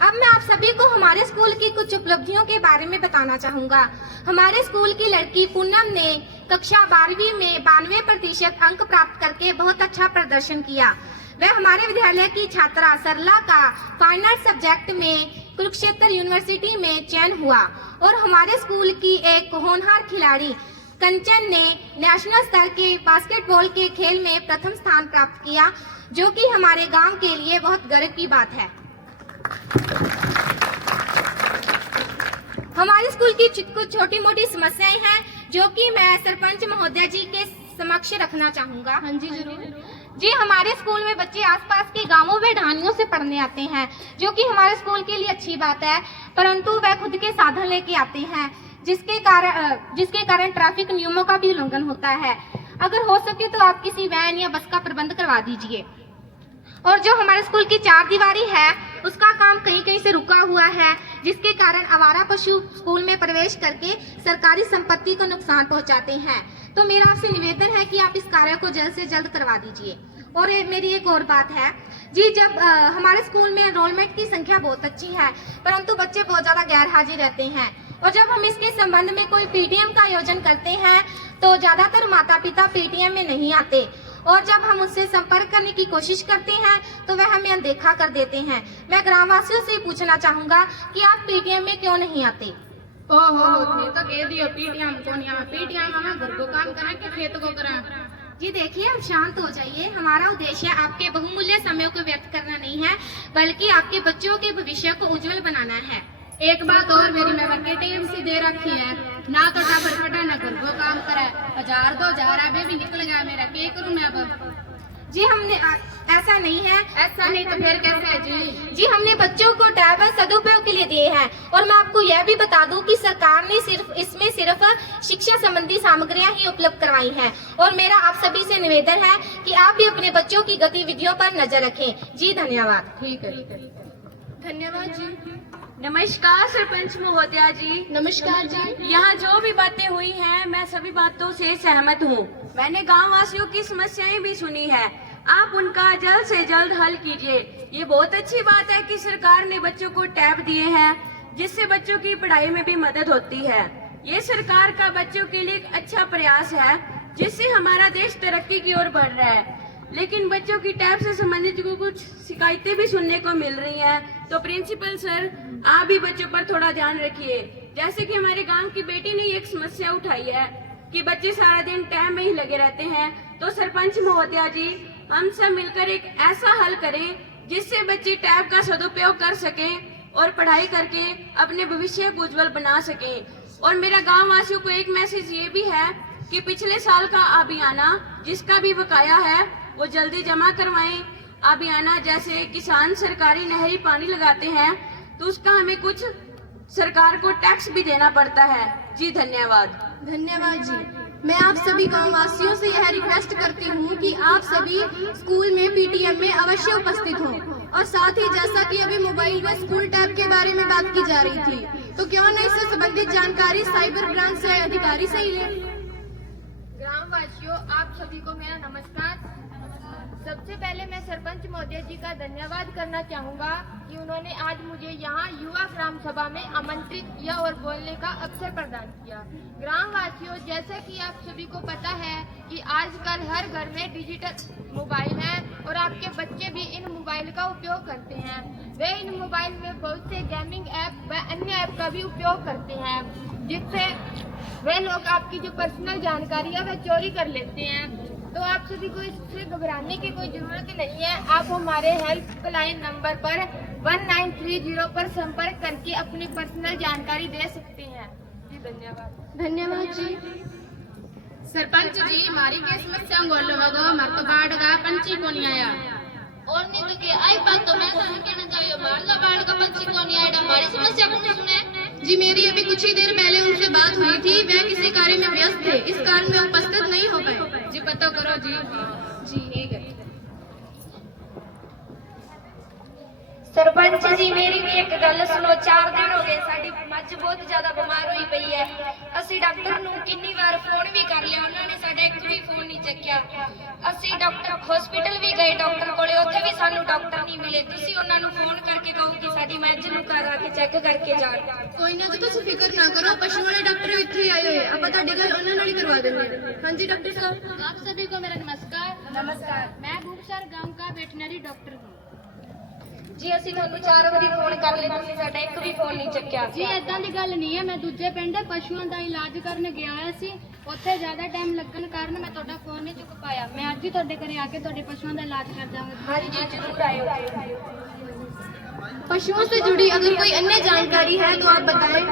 अब मैं आप सभी को हमारे स्कूल की कुछ उपलब्धियों के बारे में बताना चाहूंगा। हमारे स्कूल की लड़की पूनम ने कक्षा 12वीं में 92% अंक प्राप्त करके बहुत अच्छा प्रदर्शन किया। वह हमारे विद्यालय की छात्रा सरला का फाइन आर्ट सब्जेक्ट में कुरुक्षेत्र यूनिवर्सिटी में चयन हुआ और हमारे स्कूल की एक होनहार खिलाड़ी कंचन ने नेशनल स्तर के बास्केटबॉल के खेल में प्रथम स्थान प्राप्त किया, जो कि हमारे गांव के लिए बहुत गर्व की बात है। हमारे स्कूल की कुछ छोटी मोटी समस्याएं हैं जो कि मैं सरपंच महोदया जी के समक्ष रखना चाहूंगा। हाँ जी जरूर जी। हमारे स्कूल में बच्चे आसपास के गांवों व ढानियों से पढ़ने आते हैं, जो कि हमारे स्कूल के लिए अच्छी बात है, परंतु वह खुद के साधन लेके आते हैं, जिसके कारण ट्रैफिक नियमों का भी उल्लंघन होता है। अगर हो सके तो आप किसी वैन या बस का प्रबंध करवा दीजिए। और जो हमारे स्कूल की 4 दीवारी है उसका काम कहीं कहीं से रुका हुआ है, जिसके कारण आवारा पशु स्कूल में प्रवेश करके सरकारी संपत्ति को नुकसान पहुंचाते हैं। तो मेरा आपसे निवेदन है कि आप इस कार्य को जल्द से जल्द करवा दीजिए। और मेरी एक और बात है जी, जब हमारे स्कूल में एनरोलमेंट की संख्या बहुत अच्छी है, परंतु बच्चे बहुत ज्यादा गैर हाजिर रहते हैं, और जब हम इसके संबंध में कोई पीटीएम का आयोजन करते हैं तो ज्यादातर माता पिता पीटीएम में नहीं आते, और जब हम उससे संपर्क करने की कोशिश करते हैं तो वह हमें अनदेखा कर देते हैं। मैं ग्रामवासियों से पूछना चाहूंगा कि आप पीटीएम में क्यों नहीं आते? ओहो, तो कह दियो पीटीएम कौन यहाँ? पीटीएम हमें घर को काम करा के खेत को करा। जी देखिए, हम शांत हो जाइए। हमारा उद्देश्य आपके बहुमूल्य समय को व्यर्थ करना नहीं है, बल्कि आपके बच्चों के भविष्य को उज्जवल बनाना है। एक बात और, मेरी मैं केटीएम सी दे रखी है ना, तो टाबर फटा ना घर को काम करा, 1000-2000 अभी भी निकल गया मेरा, क्या करूं मैं अब? जी हमने ऐसा नहीं है। ऐसा नहीं तो फिर कैसे है जी हमने बच्चों को टैब सदुपयोग के लिए दिए हैं, और मैं आपको यह भी बता दूं कि सरकार ने सिर्फ शिक्षा संबंधी सामग्रियां ही उपलब्ध करवाई हैं, और मेरा आप सभी से निवेदन है कि आप भी अपने बच्चों की गतिविधियों पर नजर रखें। जी धन्यवाद। ठीक है। धन्यवाद जी। नमस्कार सरपंच महोदया जी। नमस्कार जी। यहाँ जो भी बातें हुई हैं मैं सभी बातों से सहमत हूँ। मैंने गांव वासियों की समस्याएं भी सुनी है, आप उनका जल्द से जल्द हल कीजिए। ये बहुत अच्छी बात है कि सरकार ने बच्चों को टैब दिए हैं, जिससे बच्चों की पढ़ाई में भी मदद होती है। ये सरकार का बच्चों के लिए एक अच्छा प्रयास है, जिससे हमारा देश तरक्की की ओर बढ़ रहा है। लेकिन बच्चों की टैब से संबंधित कुछ शिकायतें भी सुनने को मिल रही हैं, तो प्रिंसिपल सर आप भी बच्चों पर थोड़ा ध्यान रखिए। जैसे कि हमारे गांव की बेटी ने एक समस्या उठाई है कि बच्चे सारा दिन टैब में ही लगे रहते हैं, तो सरपंच महोदया जी हम सब मिलकर एक ऐसा हल करें जिससे बच्चे टैब का सदुपयोग कर सकें और पढ़ाई करके अपने भविष्य को उज्जवल बना सकें। और मेरा गांव वासियों को एक मैसेज ये भी है कि पिछले साल का आबियाना जिसका भी बकाया है वो जल्दी जमा करवाएं। आबियाना जैसे किसान सरकारी नहरी पानी लगाते हैं तो उसका हमें कुछ सरकार को टैक्स भी देना पड़ता है। जी धन्यवाद। धन्यवाद जी। मैं आप सभी गाँव वासियों से यह रिक्वेस्ट करती हूँ कि आप सभी स्कूल में पीटीएम में अवश्य उपस्थित हों। और साथ ही जैसा कि अभी मोबाइल में स्कूल टैब के बारे में बात की जा रही थी, तो क्यों न इससे संबंधित जानकारी साइबर ब्रांच से अधिकारी से ही लें। ग्रामवासियों, आप सभी को मेरा नमस्कार। सबसे पहले मैं सरपंच महोदय जी का धन्यवाद करना चाहूँगा कि उन्होंने आज मुझे यहाँ युवा ग्राम सभा में आमंत्रित किया और बोलने का अवसर प्रदान किया। ग्रामवासियों, जैसा कि आप सभी को पता है कि आजकल हर घर में डिजिटल मोबाइल है और आपके बच्चे भी इन मोबाइल का उपयोग करते हैं। वे इन मोबाइल में बहुत से गेमिंग ऐप व अन्य ऐप का भी उपयोग करते हैं, जिससे वे लोग आपकी जो पर्सनल जानकारी है वह चोरी कर लेते हैं। तो आप सभी को इससे घबराने की कोई जरूरत नहीं है। आप हमारे हेल्पलाइन नंबर पर 1930 पर संपर्क करके अपनी पर्सनल जानकारी दे सकते हैं। जी धन्यवाद। धन्यवाद जी। सरपंच जी, हमारी क्या समस्या बोलो होगो, हमारे तो बाढ़ का पंछी को नहीं आया। और नहीं तो क्या, आई बात तो मैं समझ कहना चाहिए, मारला बाढ़ का पंछी को नहीं आया, हमारी समस्या कौन सुने। जी, मेरी अभी कुछ ही देर पहले उनसे बात हुई थी, वह किसी कार्य में व्यस्त थे, इस कारण में उपस्थित नहीं हो पाए। जी पता करो जी। जी ठीक है। सरपंच जी, मेरी भी एक गल सुनो। 4 दिन हो गए साडी मੱਝ बहुत ज्यादा बीमार हुई पई है। ਅਸੀਂ डॉक्टर ਨੂੰ किन्नी बार फोन भी कर लिया, उन्होंने साडा एक भी फोन नहीं चक्या। ਅਸੀਂ डॉक्टर हॉस्पिटल भी गए डॉक्टर कोले, ਉੱਥੇ भी ਸਾਨੂੰ डॉक्टर नहीं मिले। ਤੁਸੀਂ ਉਹਨਾਂ ਨੂੰ फोन करके कहो कि साडी मੱਝ ਨੂੰ करा के चेक करके जाओ। ਕੋਈ ਨਾ ਜੀ, ਤੁਸੀਂ ਫਿਕਰ ਨਾ ਕਰੋ, ਪਸ਼ੂ ਵਾਲੇ ਡਾਕਟਰ ਇੱਥੇ ਹੀ ਆਏ ਹੋਏ ਆ, ਆਪਾਂ ਤੁਹਾਡੀ ਗੱਲ ਉਹਨਾਂ ਨਾਲ ਹੀ ਕਰਵਾ ਦਿੰਦੇ ਹਾਂ। ਹਾਂਜੀ डॉक्टर साहब। आप सभी को मेरा नमस्कार। नमस्कार। मैं भूपसर गांव का वेटनरी डॉक्टर हूँ। जी, ਅਸੀਂ ਤੁਹਾਨੂੰ 4 ਵਾਰੀ फोन कर ਲਿਆ, ਤੁਸੀਂ ਸਾਡਾ ਇੱਕ ਵੀ फोन नहीं ਚੱਕਿਆ। ਜੀ ਏਦਾਂ ਦੀ ਗੱਲ ਨਹੀਂ ਹੈ, ਮੈਂ ਦੂਜੇ ਪਿੰਡ ਪਸ਼ੂਆਂ ਦਾ ਇਲਾਜ ਕਰਨ ਗਿਆ ਹੋਇਆ ਸੀ, ਉੱਥੇ ਜ਼ਿਆਦਾ ਟਾਈਮ ਲੱਗਣ ਕਾਰਨ ਮੈਂ ਤੁਹਾਡਾ ਫੋਨ ਨਹੀਂ ਚੁੱਕ ਪਾਇਆ। ਮੈਂ ਅੱਜ ਹੀ ਤੁਹਾਡੇ ਘਰੇ ਆ ਕੇ ਤੁਹਾਡੇ ਪਸ਼ੂਆਂ ਦਾ ਇਲਾਜ ਕਰ ਜਾਵਾਂਗੀ। हाँ जी, जरूर आयो। पशुओं से जुड़ी अगर कोई अन्य जानकारी है तो आप बताएं।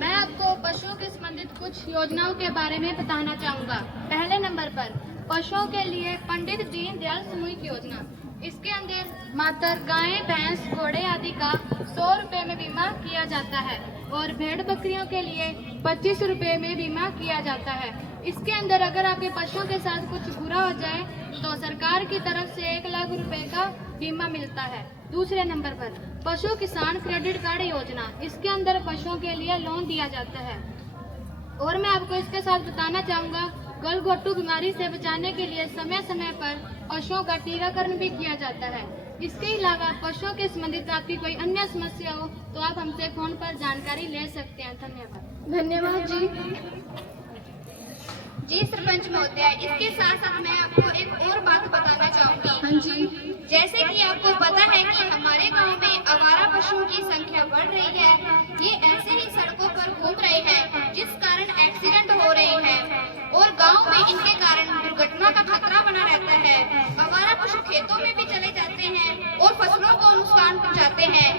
मैं आपको पशुओं के संबंधित कुछ योजनाओं के बारे में बताना चाहूँगा। पहले नंबर पर पशुओं के लिए पंडित दीनदयाल सामूहिक योजना। इसके अंदर मात्र गाय, भैंस, घोड़े आदि का 100 रुपये में बीमा किया जाता है और भेड़ बकरियों के लिए 25 रुपये में बीमा किया जाता है। इसके अंदर अगर आपके पशुओं के साथ कुछ बुरा हो जाए तो सरकार की तरफ से 1 लाख रुपए का बीमा मिलता है। दूसरे नंबर पर पशु किसान क्रेडिट कार्ड योजना। इसके अंदर पशुओं के लिए लोन दिया जाता है। और मैं आपको इसके साथ बताना चाहूँगा, गलघोटू बीमारी से बचाने के लिए समय समय पर पशुओं का टीकाकरण भी किया जाता है। इसके अलावा पशुओं के संबंधित आपकी कोई अन्य समस्या हो तो आप हमसे फोन पर जानकारी ले सकते हैं। धन्यवाद। धन्यवाद जी। जी सरपंच महोदय, इसके साथ साथ मैं आपको एक और बात बताना चाहूँगी। हाँ जी। जैसे कि आपको पता है कि हमारे गांव में आवारा पशुओं की संख्या बढ़ रही है। ये ऐसे ही सड़कों पर घूम रहे हैं जिस कारण एक्सीडेंट हो रहे हैं और गांव में इनके कारण दुर्घटना का खतरा बना रहता है। आवारा पशु खेतों में भी चले जाते हैं और फसलों को नुकसान पहुंचाते हैं।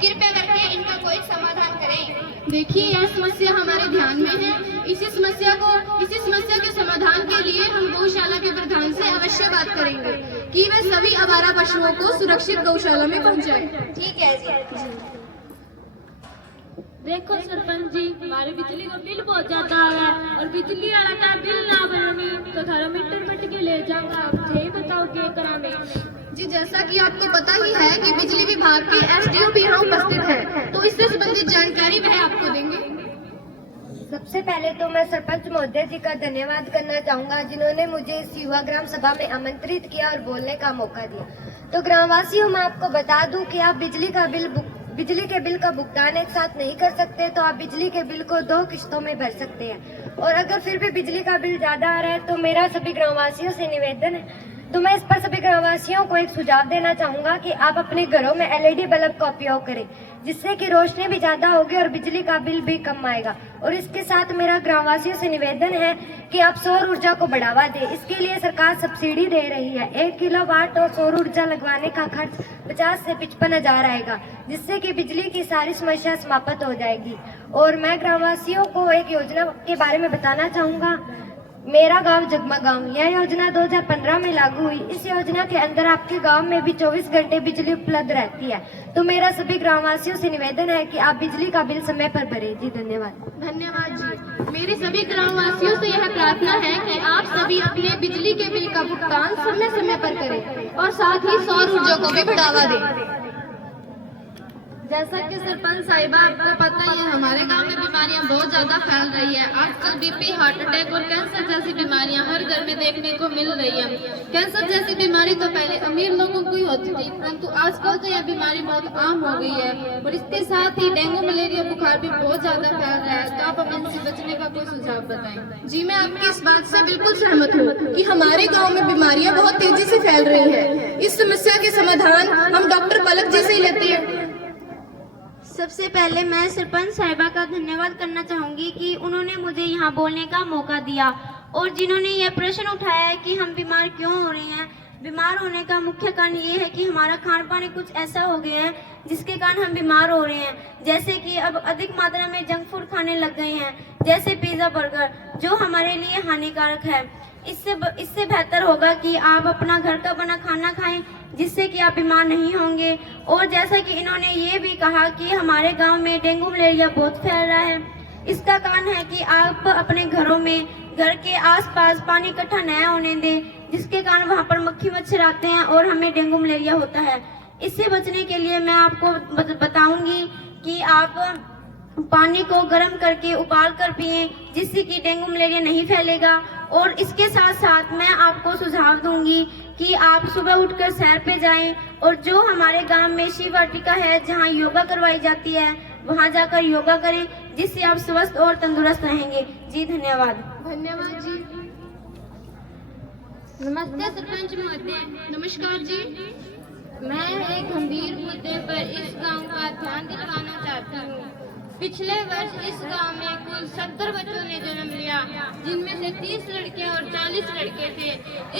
कृपया करके इनका कोई समाधान करें। देखिए, यह समस्या हमारे ध्यान में है। इसी समस्या के समाधान के लिए हम गौशाला के प्रधान से अवश्य बात करेंगे कि वे सभी आवारा पशुओं को सुरक्षित गौशाला में पहुंचाएं। ठीक है जी। देखो सरपंच जी, हमारी बिजली का बिल बहुत ज्यादा है और बिजली वाला का बिल ना भरनी तो थारा मीटर बट के ले जाऊंगा। आप यही बताओ क्या करा मैं। जी, जैसा कि आपको पता ही है कि बिजली विभाग के एसडीओ भी यहाँ उपस्थित है, तो इससे संबंधित जानकारी वह आपको देंगे। सबसे पहले तो मैं सरपंच महोदय जी का धन्यवाद करना चाहूँगा, जिन्होंने मुझे इस युवा ग्राम सभा में आमंत्रित किया और बोलने का मौका दिया। तो ग्रामवासियों, मैं आपको बता दूं कि आप बिजली के बिल का भुगतान एक साथ नहीं कर सकते, तो आप बिजली के बिल को 2 किश्तों में भर सकते हैं। और अगर फिर भी बिजली का बिल ज्यादा आ रहा है तो मेरा सभी ग्रामवासियों से निवेदन है तो मैं इस पर सभी ग्रामवासियों को एक सुझाव देना चाहूँगा कि आप अपने घरों में LED बल्ब का उपयोग करें, जिससे कि रोशनी भी ज़्यादा होगी और बिजली का बिल भी कम आएगा। और इसके साथ मेरा ग्रामवासियों से निवेदन है कि आप सौर ऊर्जा को बढ़ावा दें। इसके लिए सरकार सब्सिडी दे रही है। 1 किलोवाट और सौर ऊर्जा लगवाने का खर्च 50 से 55 हजार आएगा, जिससे कि बिजली की सारी समस्या समाप्त हो जाएगी। और मैं ग्रामवासियों को एक योजना के बारे में बताना चाहूँगा, मेरा गांव जगमग गांव। यह योजना 2015 में लागू हुई। इस योजना के अंदर आपके गांव में भी 24 घंटे बिजली उपलब्ध रहती है। तो मेरा सभी ग्रामवासियों से निवेदन है कि आप बिजली का बिल समय पर भरें। जी धन्यवाद। धन्यवाद जी। मेरी सभी ग्रामवासियों से यह प्रार्थना है कि आप सभी अपने बिजली के बिल का भुगतान समय समय पर करें और साथ ही सौर ऊर्जा को भी बढ़ावा दें। जैसा कि सरपंच साहिबा आपको पता ही है, हमारे गांव में बीमारियां बहुत ज्यादा फैल रही है। आजकल BP, हार्ट अटैक और कैंसर जैसी बीमारियां हर घर में देखने को मिल रही है। कैंसर जैसी बीमारी तो पहले अमीर लोगों को ही होती थी, परंतु आजकल तो यह बीमारी बहुत आम हो गई है। और इसके साथ ही डेंगू, मलेरिया, बुखार भी बहुत ज्यादा फैल रहा है। तो आप हमें इनसे बचने का कोई सुझाव बताएं। जी, मैं आपकी इस बात से बिल्कुल सहमत हूँ कि हमारे गांव में बीमारियां बहुत तेजी से फैल रही हैं। इस समस्या के समाधान हम डॉक्टर पलक जी से ही लेते हैं। सबसे पहले मैं सरपंच साहिबा का धन्यवाद करना चाहूँगी कि उन्होंने मुझे यहाँ बोलने का मौका दिया और जिन्होंने यह प्रश्न उठाया है कि हम बीमार क्यों हो रहे हैं। बीमार होने का मुख्य कारण ये है कि हमारा खान पान कुछ ऐसा हो गया है जिसके कारण हम बीमार हो रहे हैं। जैसे कि अब अधिक मात्रा में जंक फूड खाने लग गए हैं, जैसे पिज़्ज़ा, बर्गर, जो हमारे लिए हानिकारक है। इससे बेहतर होगा कि आप अपना घर का बना खाना खाएं, जिससे कि आप बीमार नहीं होंगे। और जैसा कि इन्होंने ये भी कहा कि हमारे गांव में डेंगू मलेरिया बहुत फैल रहा है। इसका कारण है कि आप अपने घरों में, घर के आसपास पानी इकट्ठा न होने दें, जिसके कारण वहां पर मक्खी मच्छर आते हैं और हमें डेंगू मलेरिया होता है। इससे बचने के लिए मैं आपको बताऊंगी कि आप पानी को गर्म करके उबाल कर पिएं, जिससे कि डेंगू मलेरिया नहीं फैलेगा। और इसके साथ साथ मैं आपको सुझाव दूंगी कि आप सुबह उठकर सैर पे जाएं और जो हमारे गांव में शिव वाटिका है जहां योगा करवाई जाती है, वहां जाकर योगा करें, जिससे आप स्वस्थ और तंदुरुस्त रहेंगे। जी धन्यवाद। धन्यवाद जी। नमस्ते सरपंच महोदय। नमस्कार जी। मैं एक गंभीर मुद्दे पर इस गांव का ध्यान दिलवाना चाहती हूँ। पिछले वर्ष इस गांव में कुल 70 बच्चों ने जन्म लिया, जिनमें से 30 लड़कियां और 40 लड़के थे।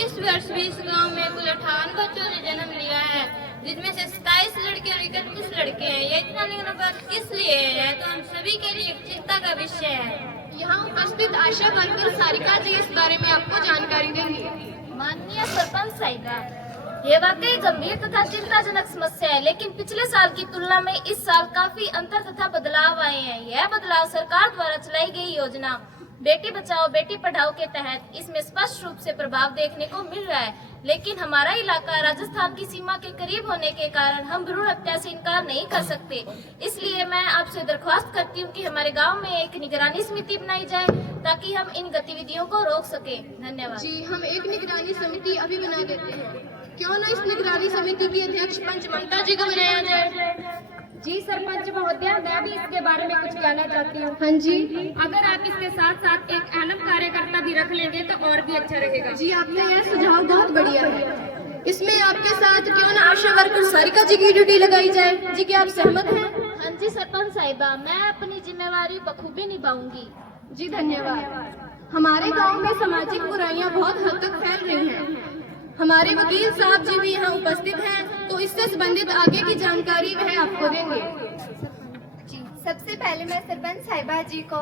इस वर्ष भी इस गांव में कुल 58 बच्चों ने जन्म लिया है, जिनमें से 27 लड़के और 31 लड़के हैं। ये इतना अनुपात किस लिए है, तो हम सभी के लिए एक चिंता का विषय है। यहाँ उपस्थित आशा वर्कर सारिका जी इस बारे में आपको जानकारी देंगी। माननीय सरपंच साहिबा, ये वाकई गंभीर तथा चिंताजनक समस्या है, लेकिन पिछले साल की तुलना में इस साल काफी अंतर तथा बदलाव आए हैं। यह बदलाव सरकार द्वारा चलाई गई योजना बेटी बचाओ बेटी पढ़ाओ के तहत इसमें स्पष्ट रूप से प्रभाव देखने को मिल रहा है। लेकिन हमारा इलाका राजस्थान की सीमा के करीब होने के कारण हम भ्रूण हत्या से इनकार नहीं कर सकते। इसलिए मैं आपसे दरख्वास्त करती हूँ कि हमारे गांव में एक निगरानी समिति बनाई जाए, ताकि हम इन गतिविधियों को रोक सके। धन्यवाद जी। हम एक निगरानी समिति अभी बना देते हैं। क्यों न इस निगरानी समिति की अध्यक्ष पंच ममता जी को बनाया जाए। जी सरपंच महोदय, मैं भी इसके बारे में कुछ कहना चाहती हूँ। हाँ जी। अगर आप इसके साथ साथ एक अहम कार्यकर्ता भी रख लेंगे तो और भी अच्छा रहेगा। जी, आपने यह सुझाव बहुत बढ़िया है। इसमें आपके साथ क्यों न आशा वर्कर सारिका जी की ड्यूटी लगाई जाए। जी, क्या आप सहमत हैं? हाँ जी सरपंच साहिबा, मैं अपनी जिम्मेवारी बखूबी निभाऊंगी। जी धन्यवाद। हमारे गांव में सामाजिक बुराइयां बहुत हद तक फैल रही हैं। हमारे वकील साहब जी भी यहाँ उपस्थित हैं, तो इससे संबंधित आगे की जानकारी वह आपको देंगे। जी, सबसे पहले मैं सरपंच साहिबा जी को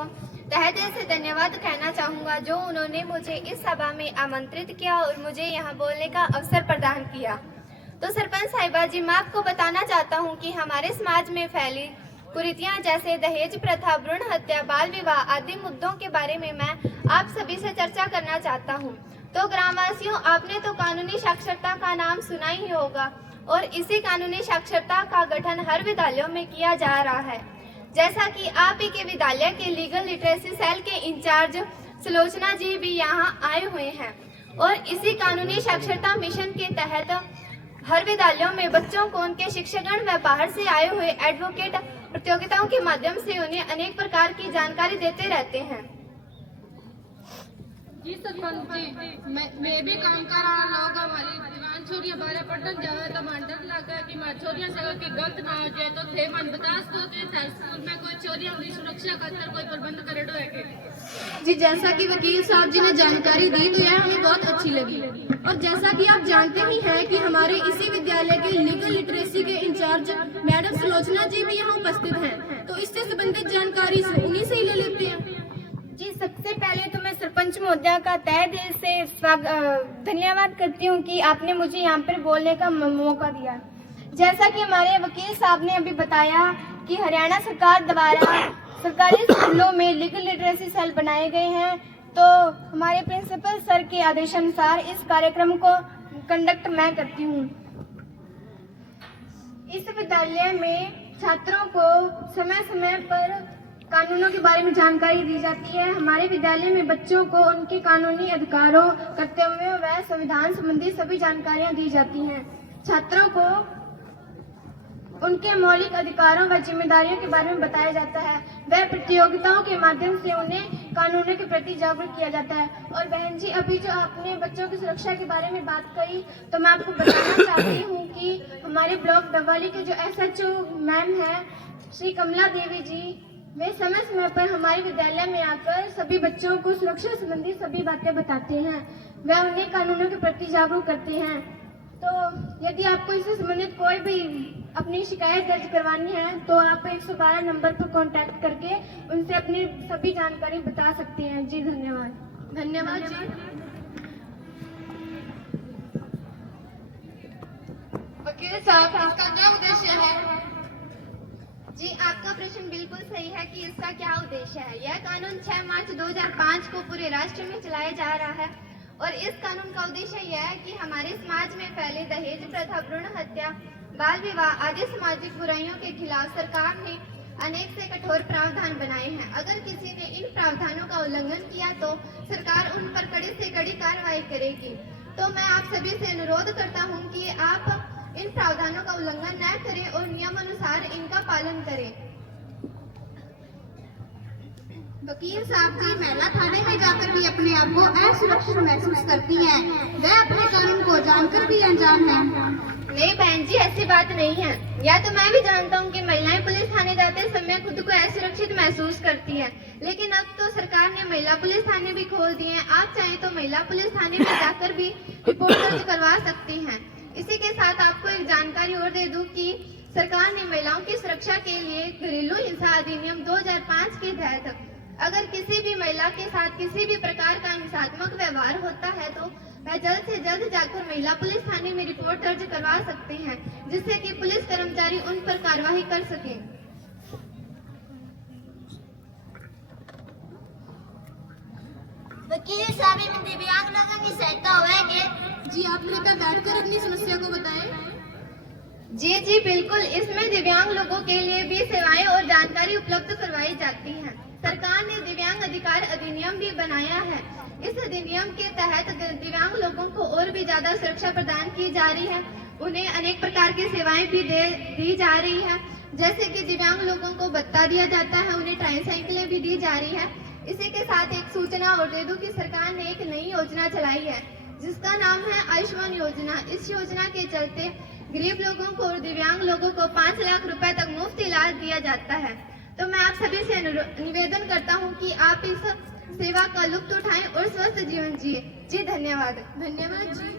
तहे दिल से धन्यवाद कहना चाहूँगा, जो उन्होंने मुझे इस सभा में आमंत्रित किया और मुझे यहाँ बोलने का अवसर प्रदान किया। तो सरपंच साहिबा जी, मैं आपको बताना चाहता हूँ कि हमारे समाज में फैली कुरीतियाँ जैसे दहेज प्रथा, भ्रूण हत्या, बाल विवाह आदि मुद्दों के बारे में मैं आप सभी से चर्चा करना चाहता हूँ। तो ग्रामवासियों, आपने तो कानूनी साक्षरता का नाम सुना ही होगा और इसी कानूनी साक्षरता का गठन हर विद्यालयों में किया जा रहा है। जैसा कि आप ही के विद्यालय के लीगल लिटरेसी सेल के इंचार्ज सुलोचना जी भी यहाँ आए हुए हैं और इसी कानूनी साक्षरता मिशन के तहत हर विद्यालयों में बच्चों को उनके शिक्षकगण व बाहर से आए हुए एडवोकेट प्रतियोगिताओं के माध्यम से उन्हें अनेक प्रकार की जानकारी देते रहते हैं। जी सरपंच जी, मैं भी काम कर रहा लोग हमारी जवान छोरियां बारे पढ़ने जावे तो मन डर लगा कि हमारी छोरियां से कोई गलत ना हो जाए, तो थे मन बता दो कि स्कूल में कोई छोरियां की सुरक्षा खातिर कोई प्रबंध करेडो है के। जी जैसा कि वकील साहब जी ने जानकारी दी तो यह हमें बहुत अच्छी लगी। और जैसा कि आप जानते ही हैं कि हमारे इसी विद्यालय के लीगल लिटरेसी के इंचार्ज मैडम सुलोचना जी भी यहाँ उपस्थित हैं, तो इससे संबंधित जानकारी उन्हीं से ही ले लेते हैं। जी सबसे पहले तो मैं सरपंच महोदया का तहे दिल से धन्यवाद करती हूँ कि आपने मुझे यहाँ पर बोलने का मौका दिया। जैसा कि हमारे वकील साहब ने अभी बताया कि हरियाणा सरकार द्वारा सरकारी स्कूलों में लीगल लिटरेसी सेल बनाए गए हैं, तो हमारे प्रिंसिपल सर के आदेशानुसार इस कार्यक्रम को कंडक्ट मैं करती हूँ। इस विद्यालय में छात्रों को समय समय पर कानूनों के बारे में जानकारी दी जाती है। हमारे विद्यालय में बच्चों को उनके कानूनी अधिकारों, कर्तव्यों व संविधान संबंधी सभी जानकारियां दी जाती हैं। छात्रों को उनके मौलिक अधिकारों व जिम्मेदारियों के बारे में बताया जाता है। वह प्रतियोगिताओं के माध्यम से उन्हें कानूनों के प्रति जागरूक किया जाता है। और बहन जी, अभी जो आपने बच्चों की सुरक्षा के बारे में बात कही, तो मैं आपको बताना चाहती हूँ कि हमारे ब्लॉक डबवाली के जो SHO मैम है श्री कमला देवी जी, वे समय समय पर हमारे विद्यालय में आकर सभी बच्चों को सुरक्षा संबंधी सभी बातें बताते हैं। वह उन्हें कानूनों के प्रति जागरूक करते हैं। तो यदि आपको इससे संबंधित कोई भी अपनी शिकायत दर्ज करवानी है तो आप 112 नंबर पर कांटेक्ट करके उनसे अपनी सभी जानकारी बता सकते हैं। जी धन्यवाद। धन्यवाद जी। वकील साहब, इसका क्या उद्देश्य है? जी आपका प्रश्न बिल्कुल सही है कि इसका क्या उद्देश्य है। यह कानून 6 मार्च 2005 को पूरे राष्ट्र में चलाया जा रहा है और इस कानून का उद्देश्य यह है कि हमारे समाज में फैले दहेज प्रथा, भ्रूण हत्या, बाल विवाह आदि सामाजिक बुराइयों के खिलाफ सरकार ने अनेक से कठोर प्रावधान बनाए हैं। अगर किसी ने इन प्रावधानों का उल्लंघन किया तो सरकार उन पर कड़ी से कड़ी कार्रवाई करेगी। तो मैं आप सभी से अनुरोध करता हूं कि आप इन प्रावधानों का उल्लंघन न करें और नियमानुसार इनका पालन करें। वकील साहब जी, महिला थाने में जाकर भी अपने आप को असुरक्षित महसूस करती हैं। वह अपने कानून को जानकर भी अनजान है। नहीं बहन जी, ऐसी बात नहीं है। या तो मैं भी जानता हूँ कि महिलाएं पुलिस थाने जाते समय खुद को असुरक्षित महसूस करती है, लेकिन अब तो सरकार ने महिला पुलिस थाने भी खोल दिए हैं। आप चाहें तो महिला पुलिस थाने में जाकर भी रिपोर्ट दर्ज करवा सकती हैं। इसी के साथ आपको एक जानकारी और दे दूं कि सरकार ने महिलाओं की सुरक्षा के लिए घरेलू हिंसा अधिनियम 2005 के तहत अगर किसी भी महिला के साथ किसी भी प्रकार का हिंसात्मक व्यवहार होता है तो वह जल्द से जल्द जाकर महिला पुलिस थाने में रिपोर्ट दर्ज करवा सकते हैं, जिससे कि पुलिस कर्मचारी उन पर कार्रवाई कर सकें। वकील साहब, में दिव्यांग लोगों की सहायता होगी? जी आप कृपया बैठकर अपनी समस्या को बताएं। जी बिल्कुल, इसमें दिव्यांग लोगों के लिए भी सेवाएं और जानकारी उपलब्ध करवाई जाती हैं। सरकार ने दिव्यांग अधिकार अधिनियम भी बनाया है। इस अधिनियम के तहत दिव्यांग लोगों को और भी ज्यादा सुरक्षा प्रदान की जा रही है। उन्हें अनेक प्रकार की सेवाएं भी दी जा रही है, जैसे कि दिव्यांग लोगों को भत्ता दिया जाता है, उन्हें ट्राईसाइकिलें भी दी जा रही है। इसी के साथ एक सूचना और दे दूं कि सरकार ने एक नई योजना चलाई है जिसका नाम है आयुष्मान योजना। इस योजना के चलते गरीब लोगों को और दिव्यांग लोगों को 5 लाख रुपए तक मुफ्त इलाज दिया जाता है। तो मैं आप सभी से निवेदन करता हूं कि आप इस सेवा का लुत्फ उठाएं और स्वस्थ जीवन जिए। जी धन्यवाद। धन्यवाद जी।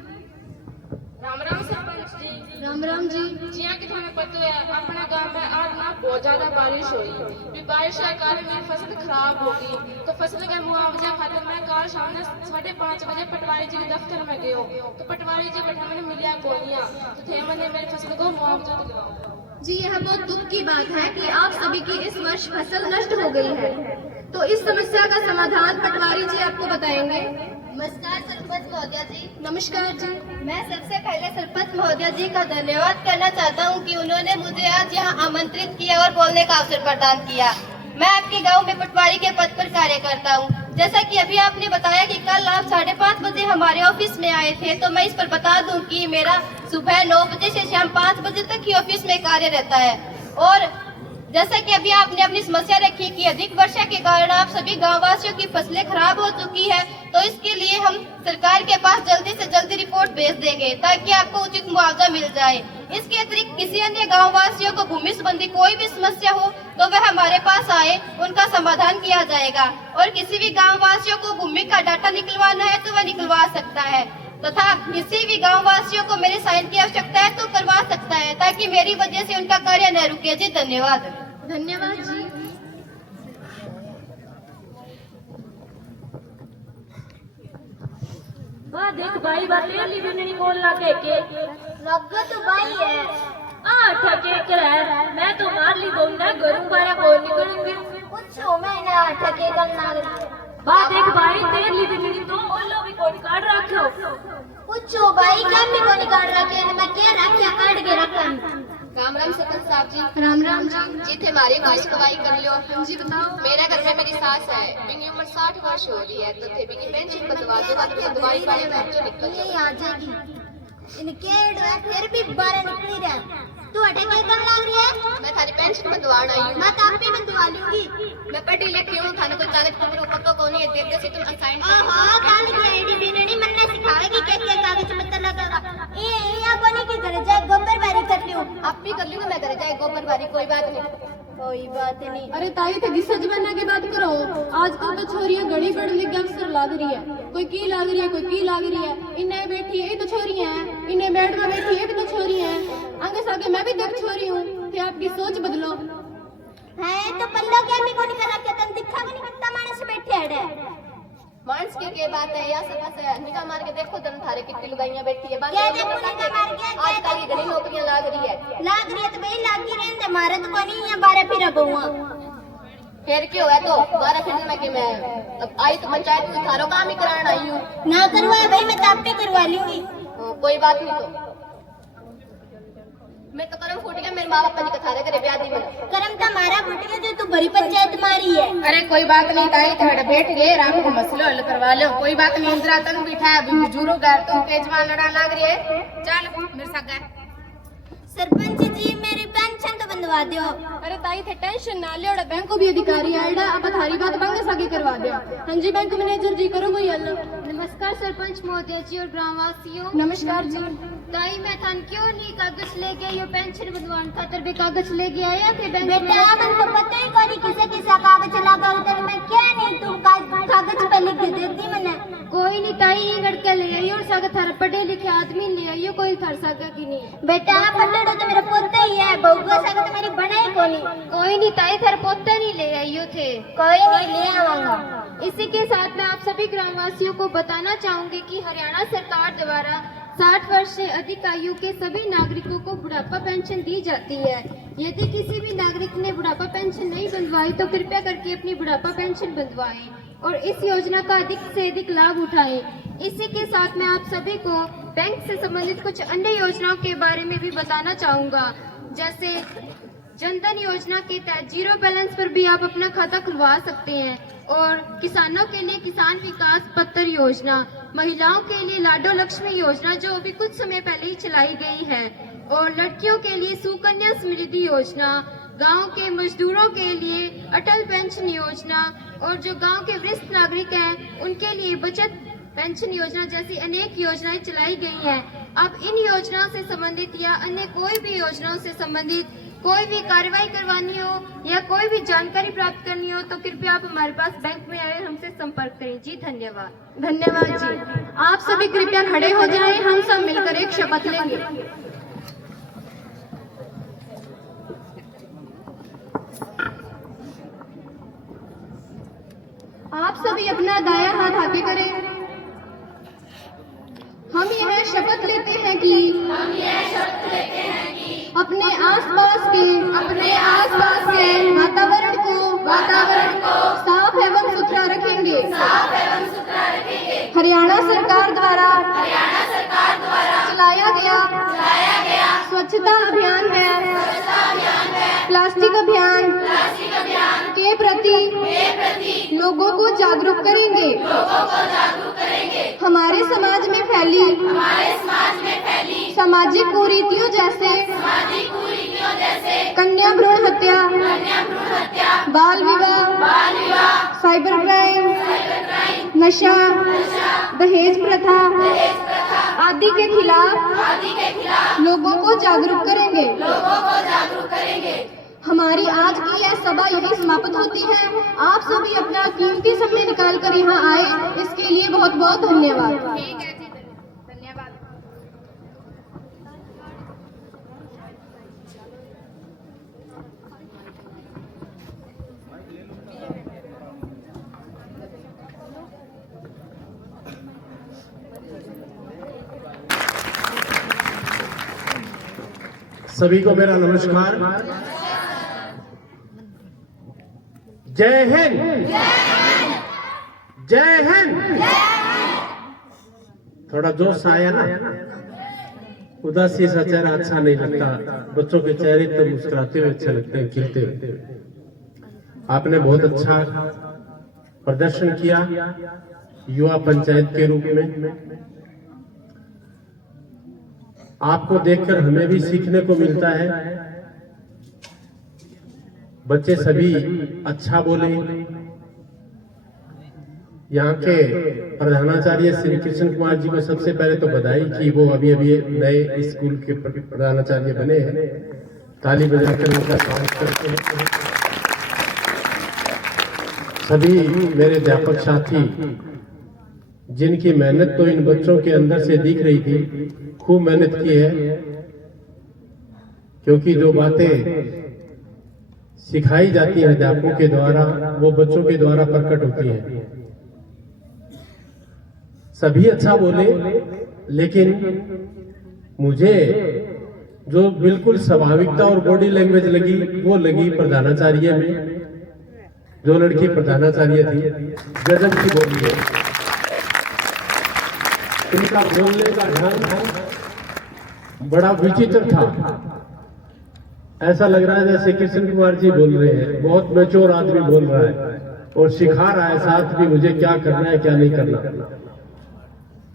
राम राम सरपंच जी। राम राम जी। जिया कि थाने पता है अपना गांव में आज ना बहुत ज्यादा बारिश हुई। बारिश के कारण मेरी फसल खराब हो गई, तो फसल के मुआवजा खातिर मैं कल शाम 5:30 बजे पटवारी जी के दफ्तर में गयो, तो पटवारी जी बैठा मैंने मिलिया कोनिया, तो थे मैंने मेरी फसल को मुआवजा दिलवाया। जी यह बहुत दुख की बात है कि आप सभी की इस वर्ष फसल नष्ट हो गई है, तो इस समस्या का समाधान पटवारी जी आपको बताएंगे। नमस्कार सरपंच महोदया जी। नमस्कार जी। मैं सबसे पहले सरपंच महोदया जी का धन्यवाद करना चाहता हूं कि उन्होंने मुझे आज यहां आमंत्रित किया और बोलने का अवसर प्रदान किया। मैं आपके गांव में पटवारी के पद पर कार्य करता हूं। जैसा कि अभी आपने बताया कि कल आप 5:30 बजे हमारे ऑफिस में आए थे, तो मैं इस पर बता दूं कि मेरा सुबह 9 बजे से शाम 5 बजे तक ही ऑफिस में कार्य रहता है। और जैसा कि अभी आपने अपनी समस्या रखी कि अधिक वर्षा के कारण आप सभी गाँव वासियों की फसलें खराब हो चुकी है, तो इसके लिए हम सरकार के पास जल्दी से जल्दी रिपोर्ट भेज देंगे ताकि आपको उचित मुआवजा मिल जाए। इसके अतिरिक्त किसी अन्य गाँव वासियों को भूमि संबंधी कोई भी समस्या हो तो वह हमारे पास आए, उनका समाधान किया जाएगा। और किसी भी गाँव वासियों को भूमि का डाटा निकलवाना है तो वह निकलवा सकता है, तथा किसी भी गाँव वासियों को मेरे साइन की आवश्यकता है तो करवा सकता है, ताकि मेरी वजह से उनका कार्य न रुके। जी धन्यवाद। धन्यवाद जी। वाह देख भाई बातें लिविंग नहीं बोल लगे के लग्गा तो भाई है। ठके कर है, मैं तो मार ली बोलना गरम बारा बोल निकलूंगी। पूछो मैं ना ठके करना। वाह देख भाई तेल लिविंग तो ओलो भी कोई काट रखो। पूछो भाई क्या भी कोई काट रखे, मैं क्या रखा काट के रखा। राम राम सरपंच साहब जी। राम राम जी। जी थे हमारी कोई शिकवाई कर लो। जी बताओ। मेरे घर में मेरी सास है, मेरी उम्र 60 वर्ष हो रही है, तो थे भी पेंशन बदवा दो ताकि दवाई वाले खर्चे निकल जाए। आ जाएगी इनके फिर भी 12 निकली रहा। तू अटे क्या कर लग रही है? मैं थारी पेंशन बदवाना आई हूँ। मैं कापी बंदवा लूंगी। मैं पढ़ी लिखी हूँ, थाने कोई कागज पत्र पक्का को नहीं है, देते से तुम असाइन कर दो। ओहो काल की आईडी भी नहीं मनने सिखावेगी क्या कागज पत्र लगेगा। ये बने के घर जाए गोबर बारी कर लियो। आप भी कर लूंगा, मैं घर जाए गोबर बारी, कोई बात नहीं। कोई बात नहीं। अरे ताई थे जिस जमाना की बात करो, आजकल तो छोरियां घड़ी पढ़ लिख अफसर लाग रही है, कोई की लाग रही है, कोई की लाग रही है। इन्हें बैठी है तो छोरियां हैं, इन्हें बेड में बैठी है तो छोरियां हैं। आगे सागे मैं भी देख छोरी हूँ, तो आपकी सोच बदलो। है तो पल्लो क्या मैं कोनी कर रखा तन दिखा भी नहीं कितना मानस बैठे है। मानस की बात है, या से निगाह मार के देखो तुम थारे कितनी लुगाइयां बैठी है। क्या देखो निगाह मार के? आजकल की घड़ी नौकरियां लाग रही है तो भाई लागी रहने दे। मारे तो कोनी है 12 फिर बहुआ। फिर क्यों है तो 12 फिर में कि मैं अब आई तो पंचायत में थारो काम ही कराना आई हूँ। ना करवाए भाई मैं ताप पे करवा लूंगी। कोई बात नहीं। तो मैं तो करम फूट गया, मेरे माँ बाप ने कथा करे ब्याह दी। करम तो मारा फूट गया जो तू बड़ी पंचायत मारी है। अरे कोई बात नहीं ताई, थोड़ा बैठ गए राम को मसलो हल करवा लो। कोई बात नहीं, इंदिरा तन बिठा जुरू घर तुम पेजवा लड़ा लाग रही है। चल मेरे साथ गए। सरपंच जी मेरी पेंशन तो बंदवा दो। अरे ताई थे टेंशन ना ले, बैंक को भी अधिकारी आएगा, अब थारी बात बंग सागे करवा दो। हाँ जी बैंक मैनेजर जी करो कोई हल। नमस्कार सरपंच महोदय जी और ग्रामवासियों। नमस्कार जी। ताई मैं थान क्यों नहीं कागज लेके आई? पेंशन बदवान खातर भी कागज लेके आया थे बैंक में। बेटा हमको पता ही कोनी किसे किसा कागज लगा उधर में क्या नहीं तुम कागज पे लिख के देती मैंने। कोई नहीं ताई, ये लड़का ले आई और सागा थार पढ़े लिखे आदमी ले आई, कोई थार सागा की नहीं। बेटा पढ़ो तो मेरा पोता ही है, बहुआ सागा तो मेरी बना ही कोनी। कोई नहीं ताई, थार पोता नहीं ले आई थे। कोई नहीं ले आऊंगा। इसी के साथ मैं आप सभी ग्रामवासियों को बताना चाहूंगी कि हरियाणा सरकार द्वारा 60 वर्ष से अधिक आयु के सभी नागरिकों को बुढ़ापा पेंशन दी जाती है। यदि किसी भी नागरिक ने बुढ़ापा पेंशन नहीं बंधवाई तो कृपया करके अपनी बुढ़ापा पेंशन बंधवाएं और इस योजना का अधिक से अधिक लाभ उठाएं। इसी के साथ मैं आप सभी को बैंक से संबंधित कुछ अन्य योजनाओं के बारे में भी बताना चाहूंगा, जैसे जनधन योजना के तहत 0 बैलेंस पर भी आप अपना खाता खुलवा सकते हैं, और किसानों के लिए किसान विकास पत्र योजना, महिलाओं के लिए लाडो लक्ष्मी योजना जो अभी कुछ समय पहले ही चलाई गई है, और लड़कियों के लिए सुकन्या समृद्धि योजना, गांव के मजदूरों के लिए अटल पेंशन योजना, और जो गांव के वरिष्ठ नागरिक हैं उनके लिए बचत पेंशन योजना जैसी अनेक योजनाएं चलाई गई हैं। अब इन योजनाओं से संबंधित या अन्य कोई भी योजनाओं से संबंधित कोई भी कार्रवाई करवानी हो या कोई भी जानकारी प्राप्त करनी हो तो कृपया आप हमारे पास बैंक में आए हमसे संपर्क करें। जी धन्यवाद। धन्यवाद जी। आप सभी कृपया खड़े हो जाएं, हम सब मिलकर एक शपथ लेंगे। आप सभी अपना दायां हाथ आगे करें। हम यह शपथ लेते हैं कि अपने आसपास के वातावरण को साफ एवं सुथरा रखेंगे। हरियाणा सरकार द्वारा चलाया गया स्वच्छता अभियान है, प्लास्टिक अभियान के प्रति लोगों को जागरूक करेंगे। हमारे समाज में फैली सामाजिक कुरीतियों जैसे कन्या भ्रूण हत्या, बाल विवाह, साइबर क्राइम, नशा, दहेज प्रथा आदि के खिलाफ लोगों को जागरूक करेंगे। हमारी आज की यह सभा यही समाप्त होती है। आप सभी अपना कीमती समय निकाल कर यहाँ आए, इसके लिए बहुत बहुत धन्यवाद। सभी को मेरा नमस्कार। जय हिंद, जय हिंद। थोड़ा जोश आया ना, उदासी सा चेहरा अच्छा नहीं लगता। बच्चों के चेहरे तो मुस्कुराते हुए अच्छे लगते हैं, खिलते हुए। आपने बहुत अच्छा प्रदर्शन किया युवा पंचायत के रूप में। आपको देखकर हमें भी सीखने को मिलता है। बच्चे सभी अच्छा बोले। यहाँ के प्रधानाचार्य श्री कृष्ण कुमार जी को सबसे पहले तो बधाई कि वो अभी नए स्कूल के प्रधानाचार्य बने हैं। ताली बजाकर उनका स्वागत करते हैं। सभी मेरे अध्यापक साथी जिनकी मेहनत तो इन बच्चों के अंदर से दिख रही थी, खूब मेहनत की है, क्योंकि जो बातें सिखाई जाती हैं अध्यापकों के द्वारा वो बच्चों के द्वारा प्रकट होती हैं। सभी अच्छा बोले, लेकिन मुझे जो बिल्कुल स्वाभाविकता और बॉडी लैंग्वेज लगी वो लगी प्रधानाचार्य में। जो लड़की प्रधानाचार्य थी, गजब की बोली है। उनका बोलने का ढंग बड़ा विचित्र था। ऐसा लग रहा है जैसे कृष्ण कुमार जी बोल रहे हैं। बहुत मैच्योर आदमी बोल रहा है और सिखा रहा है साथ भी मुझे क्या करना है क्या नहीं करना।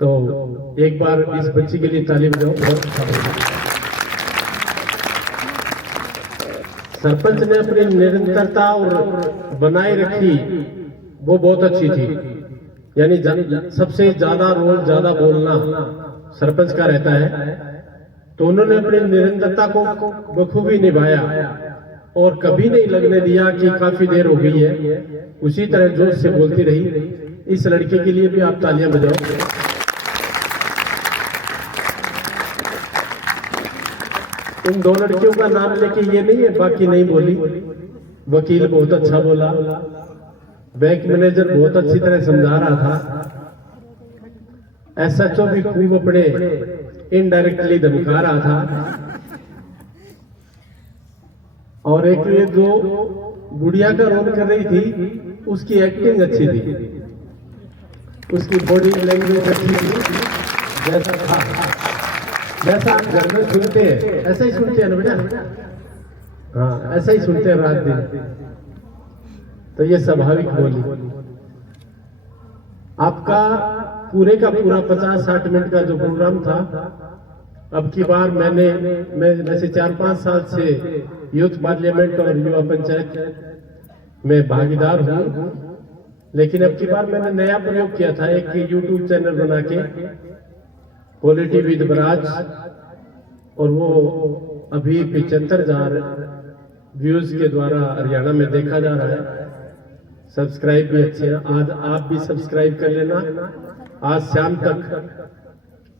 तो एक बार इस बच्ची के लिए ताली बजाओ। बहुत अच्छा लगा। सरपंच ने अपनी निरंतरता और बनाए रखी, वो बहुत अच्छी थी। यानी सबसे ज्यादा रोल ज्यादा बोलना सरपंच का रहता है, तो उन्होंने अपनी निरंतरता को बखूबी निभाया और कभी नहीं लगने दिया कि काफी देर हो गई है। उसी तरह जोश से बोलती रही। इस लड़के के लिए भी आप तालियां बजाओ। इन दो लड़कियों का नाम लेके ये नहीं है बाकी नहीं बोली। वकील बहुत अच्छा बोला, बैंक मैनेजर बहुत अच्छी तरह समझा रहा था, एसएचओ भी खूब अपने इनडायरेक्टली धमका रहा था, और एक ये जो बुढ़िया का रोल कर रही थी उसकी एक्टिंग अच्छी थी, उसकी बॉडी लैंग्वेज अच्छी थी। जैसा था जैसा आप घर में सुनते हैं ऐसा ही सुनते हैं ना बेटा। हाँ, ऐसा ही सुनते हैं रात दिन। तो ये स्वाभाविक बोली। आपका पूरे का पूरा 50-60 मिनट का जो प्रोग्राम था, अब की बार मैं वैसे 4-5 साल से यूथ पार्लियामेंट और युवा पंचायत में भागीदार हूँ, लेकिन अब की बार मैंने नया प्रयोग किया था। एक यूट्यूब चैनल बना के पॉलिटी विद बराज, और वो अभी 75,000 व्यूज के द्वारा हरियाणा में देखा जा रहा है। सब्सक्राइब भी अच्छे हैं। आज आप भी सब्सक्राइब कर लेना। आज शाम तक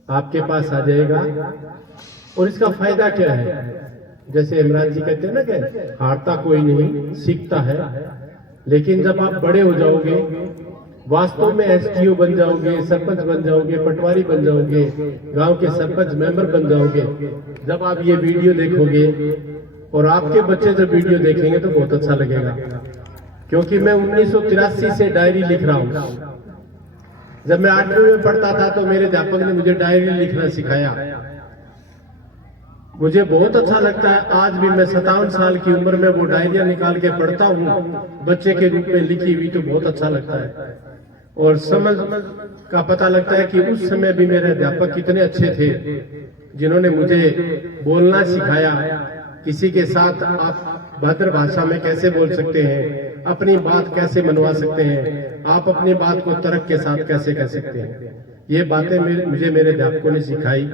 आपके पास आ जाएगा। और इसका फायदा क्या है, जैसे इमरान जी कहते हैं ना कि हारता कोई नहीं, सीखता है। लेकिन जब आप बड़े हो जाओगे, वास्तव में एसटीओ बन जाओगे, सरपंच बन जाओगे, पटवारी बन जाओगे, गांव के सरपंच मेंबर बन जाओगे, जब आप ये वीडियो देखोगे और आपके बच्चे जब वीडियो देखेंगे तो बहुत अच्छा लगेगा। क्योंकि मैं 1983 से डायरी लिख रहा हूँ। जब मैं 8वीं में पढ़ता था तो मेरे अध्यापक ने मुझे डायरी लिखना सिखाया। मुझे बहुत अच्छा लगता है। आज भी मैं 57 साल की उम्र में वो डायरिया निकाल के पढ़ता हूँ, बच्चे के रूप में लिखी हुई, तो बहुत अच्छा लगता है। और समझ का पता लगता है कि उस समय भी मेरे अध्यापक कितने अच्छे थे, जिन्होंने मुझे बोलना सिखाया। किसी के साथ आप भद्र भाषा में कैसे बोल सकते हैं, अपनी बात कैसे मनवा सकते हैं, आप अपनी बात को तर्क के साथ कैसे कह सकते हैं। ये बातें मुझे मेरे अध्यापकों ने सिखाई,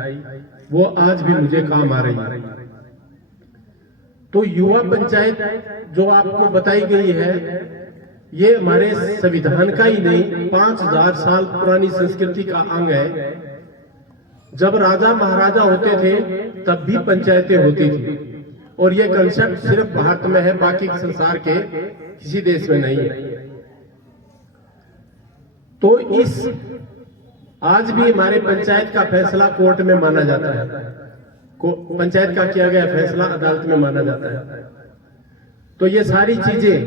वो आज भी मुझे काम आ रही है। तो युवा पंचायत जो आपको बताई गई है, ये हमारे संविधान का ही नहीं 5000 साल पुरानी संस्कृति का अंग है। जब राजा महाराजा होते थे तब भी पंचायतें होती थी, और ये कंसेप्ट सिर्फ भारत में है, बाकी संसार के किसी देश में नहीं है। तो इस आज भी हमारे पंचायत का फैसला कोर्ट में माना जाता है, पंचायत का किया गया फैसला अदालत में माना जाता है। तो ये सारी चीजें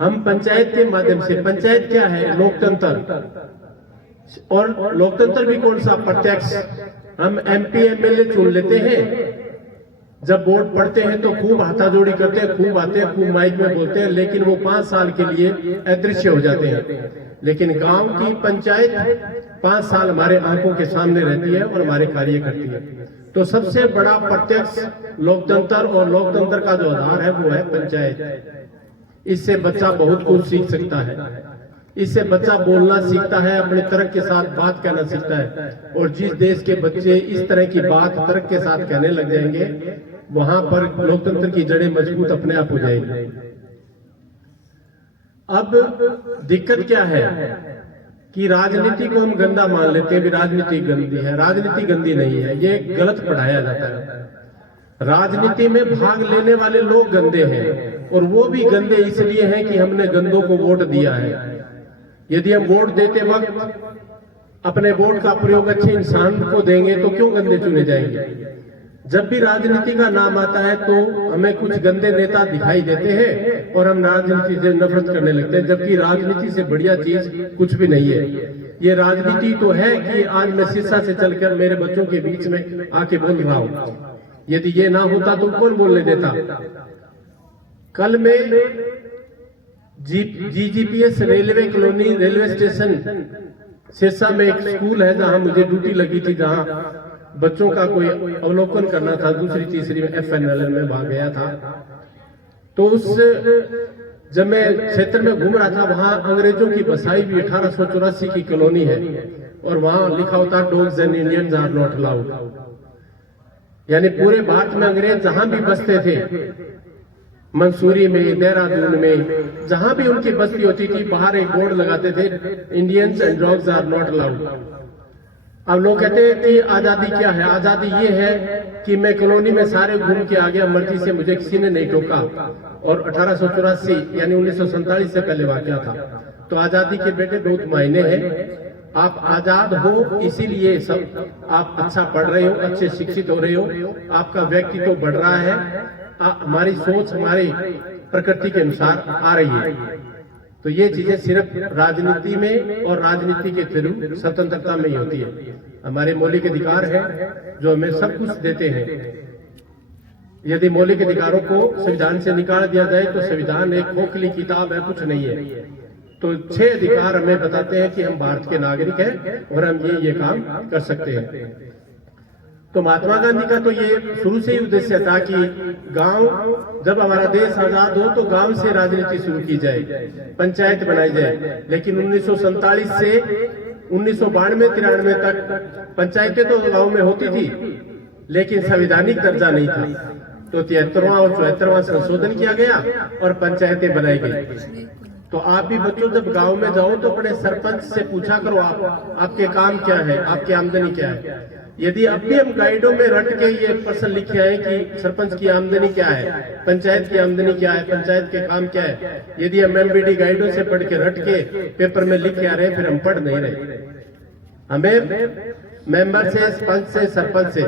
हम पंचायत के माध्यम से, पंचायत क्या है, लोकतंत्र, और लोकतंत्र भी कौन सा, प्रत्यक्ष। हम MP MLA चुन लेते हैं, जब वोट पड़ते हैं तो खूब हाथाजोड़ी करते हैं, खूब आते हैं, खूब माइक में बोलते हैं, लेकिन वो 5 साल के लिए अदृश्य हो जाते हैं। लेकिन गांव की पंचायत 5 साल हमारे आंखों के सामने रहती है और हमारे कार्य करती है। तो सबसे बड़ा प्रत्यक्ष लोकतंत्र, और लोकतंत्र का जो आधार है वो है पंचायत। इससे बच्चा बहुत कुछ सीख सकता है, इससे बच्चा बोलना सीखता है, अपने तर्क के साथ बात कहना सीखता है। और जिस देश के बच्चे इस तरह की बात तर्क के साथ कहने लग जाएंगे, वहां पर लोकतंत्र की जड़ें मजबूत अपने आप हो जाएंगी। अब दिक्कत क्या है कि राजनीति को हम गंदा मान लेते हैं, भी राजनीति गंदी है। राजनीति गंदी नहीं है, ये गलत पढ़ाया जाता है। राजनीति में भाग लेने वाले लोग गंदे हैं, और वो भी गंदे इसलिए हैं कि हमने गंदों को वोट दिया है। यदि हम वोट देते वक्त अपने वोट का प्रयोग अच्छे इंसान को देंगे तो क्यों गंदे चुने जाएंगे। जब भी राजनीति का नाम आता है तो हमें कुछ गंदे नेता दिखाई देते हैं और हम राजनीति से नफरत करने लगते हैं, जबकि राजनीति से बढ़िया चीज कुछ भी नहीं है। ये राजनीति तो है कि आज मैं शीशा से चलकर मेरे बच्चों के बीच में आके बोल रहा हूँ। यदि ये ना होता तो कौन बोलने देता। कल में GGPS railway colony railway station Sirsa में एक स्कूल है जहां मुझे ड्यूटी लगी थी, जहां बच्चों का कोई अवलोकन करना था, दूसरी तीसरी में FNLN में भाग गया था। तो उस जब मैं क्षेत्र में घूम रहा था, वहां अंग्रेजों की बसाई हुई 1884 की कॉलोनी है, और वहां लिखा होता dogs and Indians are not allowed. यानी पूरे भारत में अंग्रेज जहां भी बसते थे, मंसूरी में, देहरादून में, जहां भी उनकी बस्ती होती थी, बाहर एक बोर्ड लगाते थे, Indians and dogs are not allowed. अब लोग कहते हैं कि आजादी क्या है। आजादी ये है कि मैं कॉलोनी में सारे घूम के आ गया, मर्जी से, मुझे किसी ने नहीं टोका। और 1884 यानी 1947 से पहले वाकया था। तो आजादी के बेटे बहुत मायने हैं। आप आजाद हो, इसीलिए सब आप अच्छा पढ़ रहे हो, अच्छे शिक्षित हो रहे हो, आपका व्यक्तित्व बढ़ रहा है, हमारी सोच हमारी प्रकृति के अनुसार आ रही है। तो ये चीजें सिर्फ राजनीति में और राजनीति के थ्रू स्वतंत्रता में ही होती है। हमारे मौलिक अधिकार है जो हमें सब कुछ देते हैं। यदि मौलिक अधिकारों को संविधान से निकाल दिया जाए तो संविधान एक खोखली किताब है, कुछ नहीं है। तो 6 अधिकार हमें बताते हैं कि हम भारत के नागरिक हैं और हम ये काम कर सकते हैं। तो महात्मा गांधी का तो ये शुरू से ही उद्देश्य था कि गांव, जब हमारा देश आजाद हो तो गांव से राजनीति शुरू की जाए, पंचायत बनाई जाए। लेकिन 1947 से 1992-93 तक पंचायतें तो गांव में होती थी, लेकिन संवैधानिक दर्जा नहीं था। तो 73वां और 74वां संशोधन किया गया और पंचायतें बनाई गई। तो आप भी बच्चों जब गांव में जाओ तो अपने सरपंच से पूछा करो, आपके काम क्या है, आपकी आमदनी क्या है। यदि अब भी हम गाइडों में रट के ये प्रश्न लिखे आए कि सरपंच की आमदनी क्या है, पंचायत की आमदनी क्या है, पंचायत के काम क्या है, यदि हम MBD गाइडों से पढ़ के रट के पेपर में लिख के आ रहे हैं, फिर हम पढ़ नहीं रहे। हमें मेंबर से, पंच से, सरपंच से,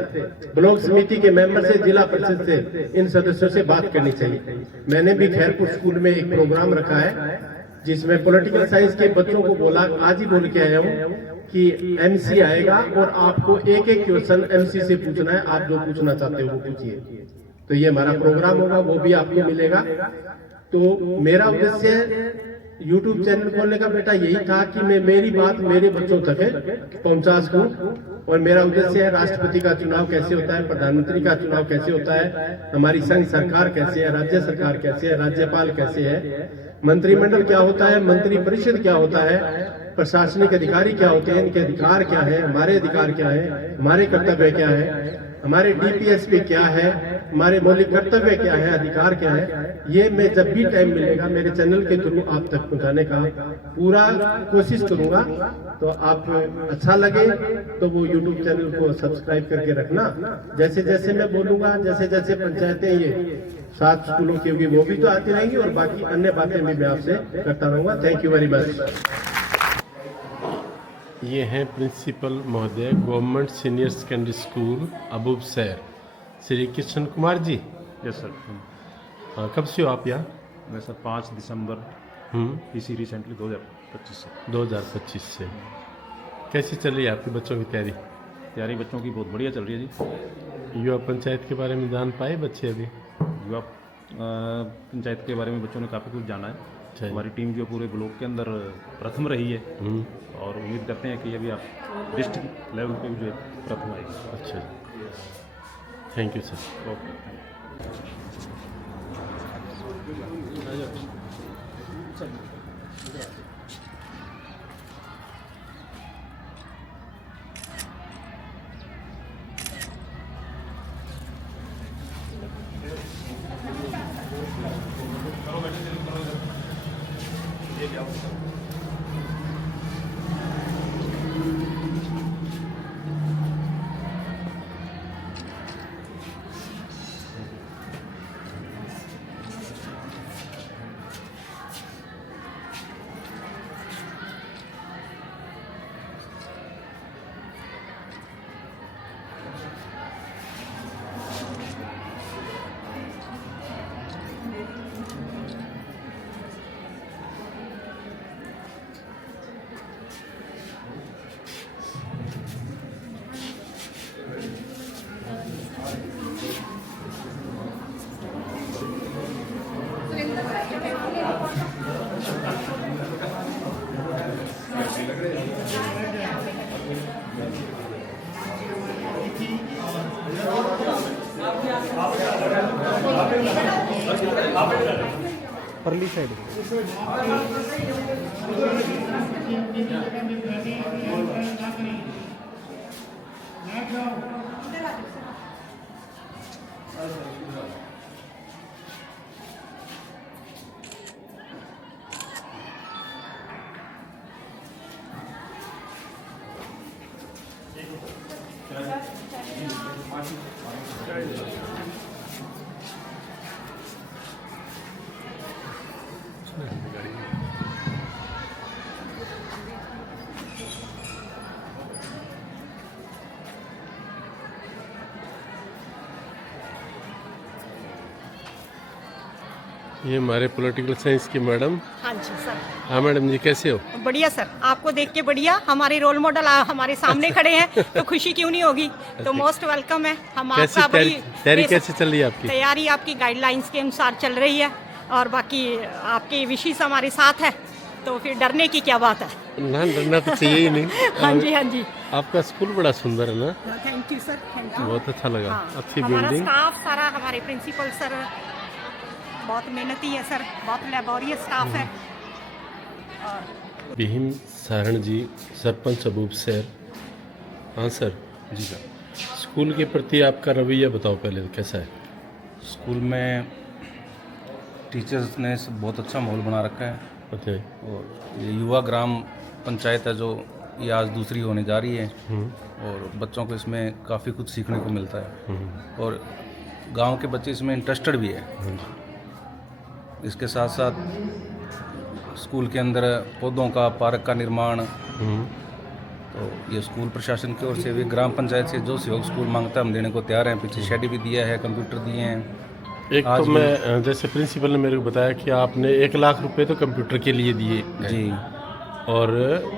ब्लॉक समिति के मेंबर से, जिला परिषद से, इन सदस्यों से बात करनी चाहिए। मैंने भी खैरपुर स्कूल में एक प्रोग्राम रखा है जिसमें पॉलिटिकल साइंस के बच्चों को बोला, आज ही बोल के आया हूँ कि MC आएगा और आपको एक एक क्वेश्चन MC से पूछना है, आप जो पूछना चाहते हो वो पूछिए। तो ये हमारा प्रोग्राम होगा, वो भी आपको मिलेगा। तो मेरा उद्देश्य YouTube चैनल खोलने का बेटा यही था कि मैं मेरी बात मेरे बच्चों तक पहुंचा सकूं और मेरा उद्देश्य है राष्ट्रपति का चुनाव कैसे होता है, प्रधानमंत्री का चुनाव कैसे होता है, हमारी संघ सरकार कैसे है, राज्य सरकार कैसे है, राज्यपाल कैसे है, मंत्रिमंडल क्या होता है, मंत्री परिषद क्या होता है, प्रशासनिक अधिकारी क्या होते हैं, इनके अधिकार क्या है, हमारे अधिकार क्या है, हमारे कर्तव्य क्या है, हमारे डीपीएसपी क्या है, हमारे मौलिक कर्तव्य क्या है, अधिकार क्या है। ये मैं जब भी टाइम मिलेगा मेरे चैनल के थ्रू आप तक पहुंचाने का पूरा कोशिश करूंगा। तो आप अच्छा लगे तो वो यूट्यूब चैनल को सब्सक्राइब करके रखना। जैसे जैसे मैं बोलूंगा, जैसे जैसे पंचायतें ये 7 स्कूलों की होगी वो भी तो आती रहेंगी और बाकी अन्य बातें भी मैं आपसे करता रहूंगा। Thank you very much. ये हैं प्रिंसिपल महोदय government senior secondary school Abubshahar, Shri Krishna Kumar ji. Yes sir. हाँ, कब से हो आप यहाँ? मैं सर 5 दिसंबर इसी रिसेंटली 2025 से। कैसी चल रही है आपके बच्चों की तैयारी? बच्चों की बहुत बढ़िया चल रही है जी। युवा पंचायत के बारे में जान पाए बच्चे अभी? युवा पंचायत के बारे में बच्चों ने काफ़ी कुछ जाना है। हमारी टीम जो पूरे ब्लॉक के अंदर प्रथम रही है और उम्मीद करते हैं कि अभी आप डिस्ट्रिक्ट लेवल पे भी जो प्रथम आएगी। अच्छा, थैंक यू सर। ओके। परली साइड ये हमारे पॉलिटिकल साइंस की मैडम। हाँ जी सर। हाँ मैडम जी, कैसे हो? बढ़िया सर, आपको देख के बढ़िया। हमारे रोल मॉडल हमारे सामने खड़े हैं तो खुशी क्यों नहीं होगी। तो मोस्ट वेलकम है। हम आपका बड़ी तैयारी कैसे चल रही है आपकी? तैयारी आपकी गाइडलाइंस के अनुसार चल रही है और बाकी आपके विशेष हमारे साथ है तो फिर डरने की क्या बात है। ना, डरना तो चाहिए ही नहीं। हाँ जी, हाँ जी। आपका स्कूल बड़ा सुंदर है ना? Thank you sir, thank you. बहुत अच्छा लगा। हाँ, अच्छी हमारा बिल्डिंग। स्टाफ सारा, हमारे प्रिंसिपल सर बहुत मेहनती है सर, बहुत लेबोरियस स्टाफ है। भीम सारण जी, सरपंच अबूबसैर। हाँ सर। जी सर। स्कूल के प्रति आपका रवैया बताओ पहले, कैसा है? स्कूल में टीचर्स ने बहुत अच्छा माहौल बना रखा है। अच्छा। और ये युवा ग्राम पंचायत है जो ये आज दूसरी होने जा रही है और बच्चों को इसमें काफ़ी कुछ सीखने को मिलता है और गांव के बच्चे इसमें इंटरेस्टेड भी है। इसके साथ साथ स्कूल के अंदर पौधों का, पार्क का निर्माण, तो ये स्कूल प्रशासन की ओर से भी, ग्राम पंचायत से जो सहयोग स्कूल मांगता है हम देने को तैयार हैं। पीछे शेड भी दिया है, कंप्यूटर दिए हैं। एक तो मैं जैसे प्रिंसिपल ने मेरे को बताया कि आपने 1 लाख रुपए तो कंप्यूटर के लिए दिए जी और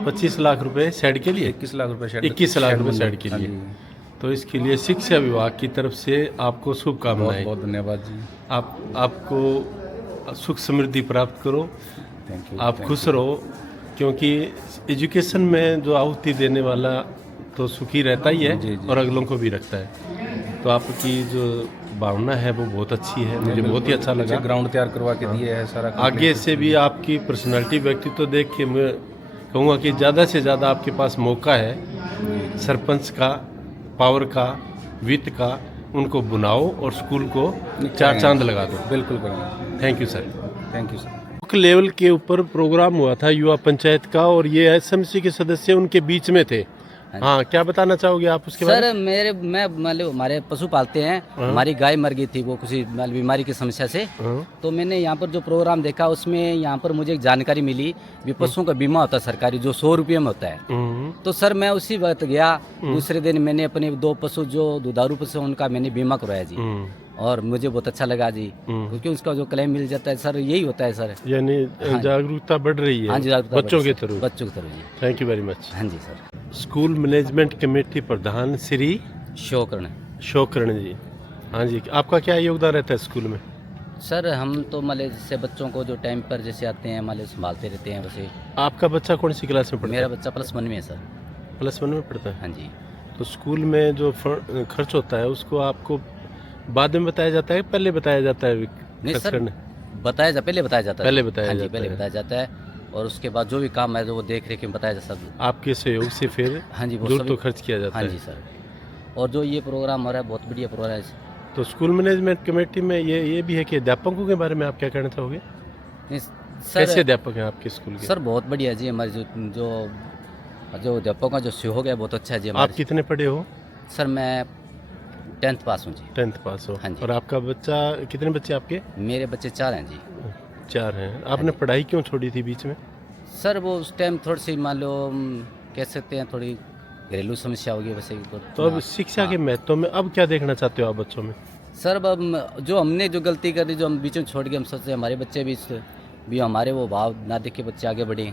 25 लाख रुपए शेड के लिए। 21 लाख रुपए शेड, 21 लाख रुपए शेड के लिए। तो इसके लिए शिक्षा विभाग की तरफ से आपको शुभकामनाएं। बहुत धन्यवाद जी। आपको सुख समृद्धि प्राप्त करो। Thank you. आप खुश रहो, क्योंकि एजुकेशन में जो आहुति देने वाला तो सुखी रहता ही है और अगलों को भी रखता है। तो आपकी जो भावना है वो बहुत अच्छी है, मुझे बहुत ही अच्छा लगा। ग्राउंड तैयार करवा के दिए है सारा। आगे से भी आपकी पर्सनालिटी व्यक्तित्व देख के मैं कहूँगा कि ज़्यादा से ज़्यादा आपके पास मौका है सरपंच का, पावर का, वित्त का, उनको बुनाओ और स्कूल को 4 चांद लगा दो। बिल्कुल करेंगे। Thank you sir. Thank you sir. Level के ऊपर प्रोग्राम हुआ था युवा पंचायत का और ये एसएमसी के सदस्य उनके बीच में थे। हाँ, क्या बताना चाहोगे आप उसके बारे में? सर मैं मतलब हमारे पशु पालते हैं, हमारी गाय मर गई थी वो किसी बीमारी की समस्या से। तो मैंने यहाँ पर जो प्रोग्राम देखा उसमें यहाँ पर मुझे एक जानकारी मिली भी पशुओं का बीमा होता है सरकारी, जो 100 रुपये में होता है। तो सर मैं उसी वक्त गया, दूसरे दिन मैंने अपने 2 पशु जो दुधारू पशु उनका मैंने बीमा करवाया जी, और मुझे बहुत अच्छा लगा जी, क्योंकि उसका जो क्लेम मिल जाता है सर, यही होता है सर। यानी जागरूकता बढ़ रही है। हाँ जी, बच्चों के थ्रू। बच्चों के थ्रू जी। Thank you very much. हाँ जी सर। स्कूल मैनेजमेंट कमेटी प्रधान श्री शोकरण जी। हाँ जी, आपका क्या योगदान रहता है स्कूल में? सर हम तो मतलब जैसे बच्चों को जो टाइम पर जैसे आते हैं मतलब संभालते रहते हैं वैसे। आपका बच्चा कौन सी क्लास में पढ़ता है? मेरा बच्चा +1 में है सर। +1 में पढ़ता है? हाँ जी। तो स्कूल में जो खर्च होता है उसको आपको बाद में बताया जाता है, पहले बताया जाता है? नहीं सर, पहले बताया जाता है। पहले बताया जाता है और उसके बाद जो भी काम है जो वो देख रेख में बताया जाता है। आपके सहयोग से फिर हाँ जी, वो तो खर्च किया जाता है। हाँ जी सर। और जो ये प्रोग्राम हो रहा है बहुत बढ़िया प्रोग्राम है। तो स्कूल मैनेजमेंट कमेटी में ये भी है कि अध्यापकों के बारे में आप क्या कहना चाहोगे? कैसे अध्यापक हैं आपके स्कूल के? सर बहुत बढ़िया जी, हमारे जो अध्यापकों का जो सहयोग है बहुत अच्छा है जी। आप कितने पढ़े हो? सर मैं 10th पास हूँ जी। 10th पास हो? हाँ जी। और आपका बच्चा, कितने बच्चे आपके? मेरे बच्चे 4 हैं जी। 4 हैं। आपने पढ़ाई क्यों छोड़ी थी बीच में? सर वो उस टाइम थोड़ी सी मान लो कह सकते हैं थोड़ी घरेलू समस्या होगी वैसे। तो अब शिक्षा के महत्व में अब क्या देखना चाहते हो आप बच्चों में? सर अब जो हमने जो गलती कर दी, जो हम बीच में छोड़ के, हम सोचते हमारे बच्चे भी हमारे वो भाव ना देख के बच्चे आगे बढ़े।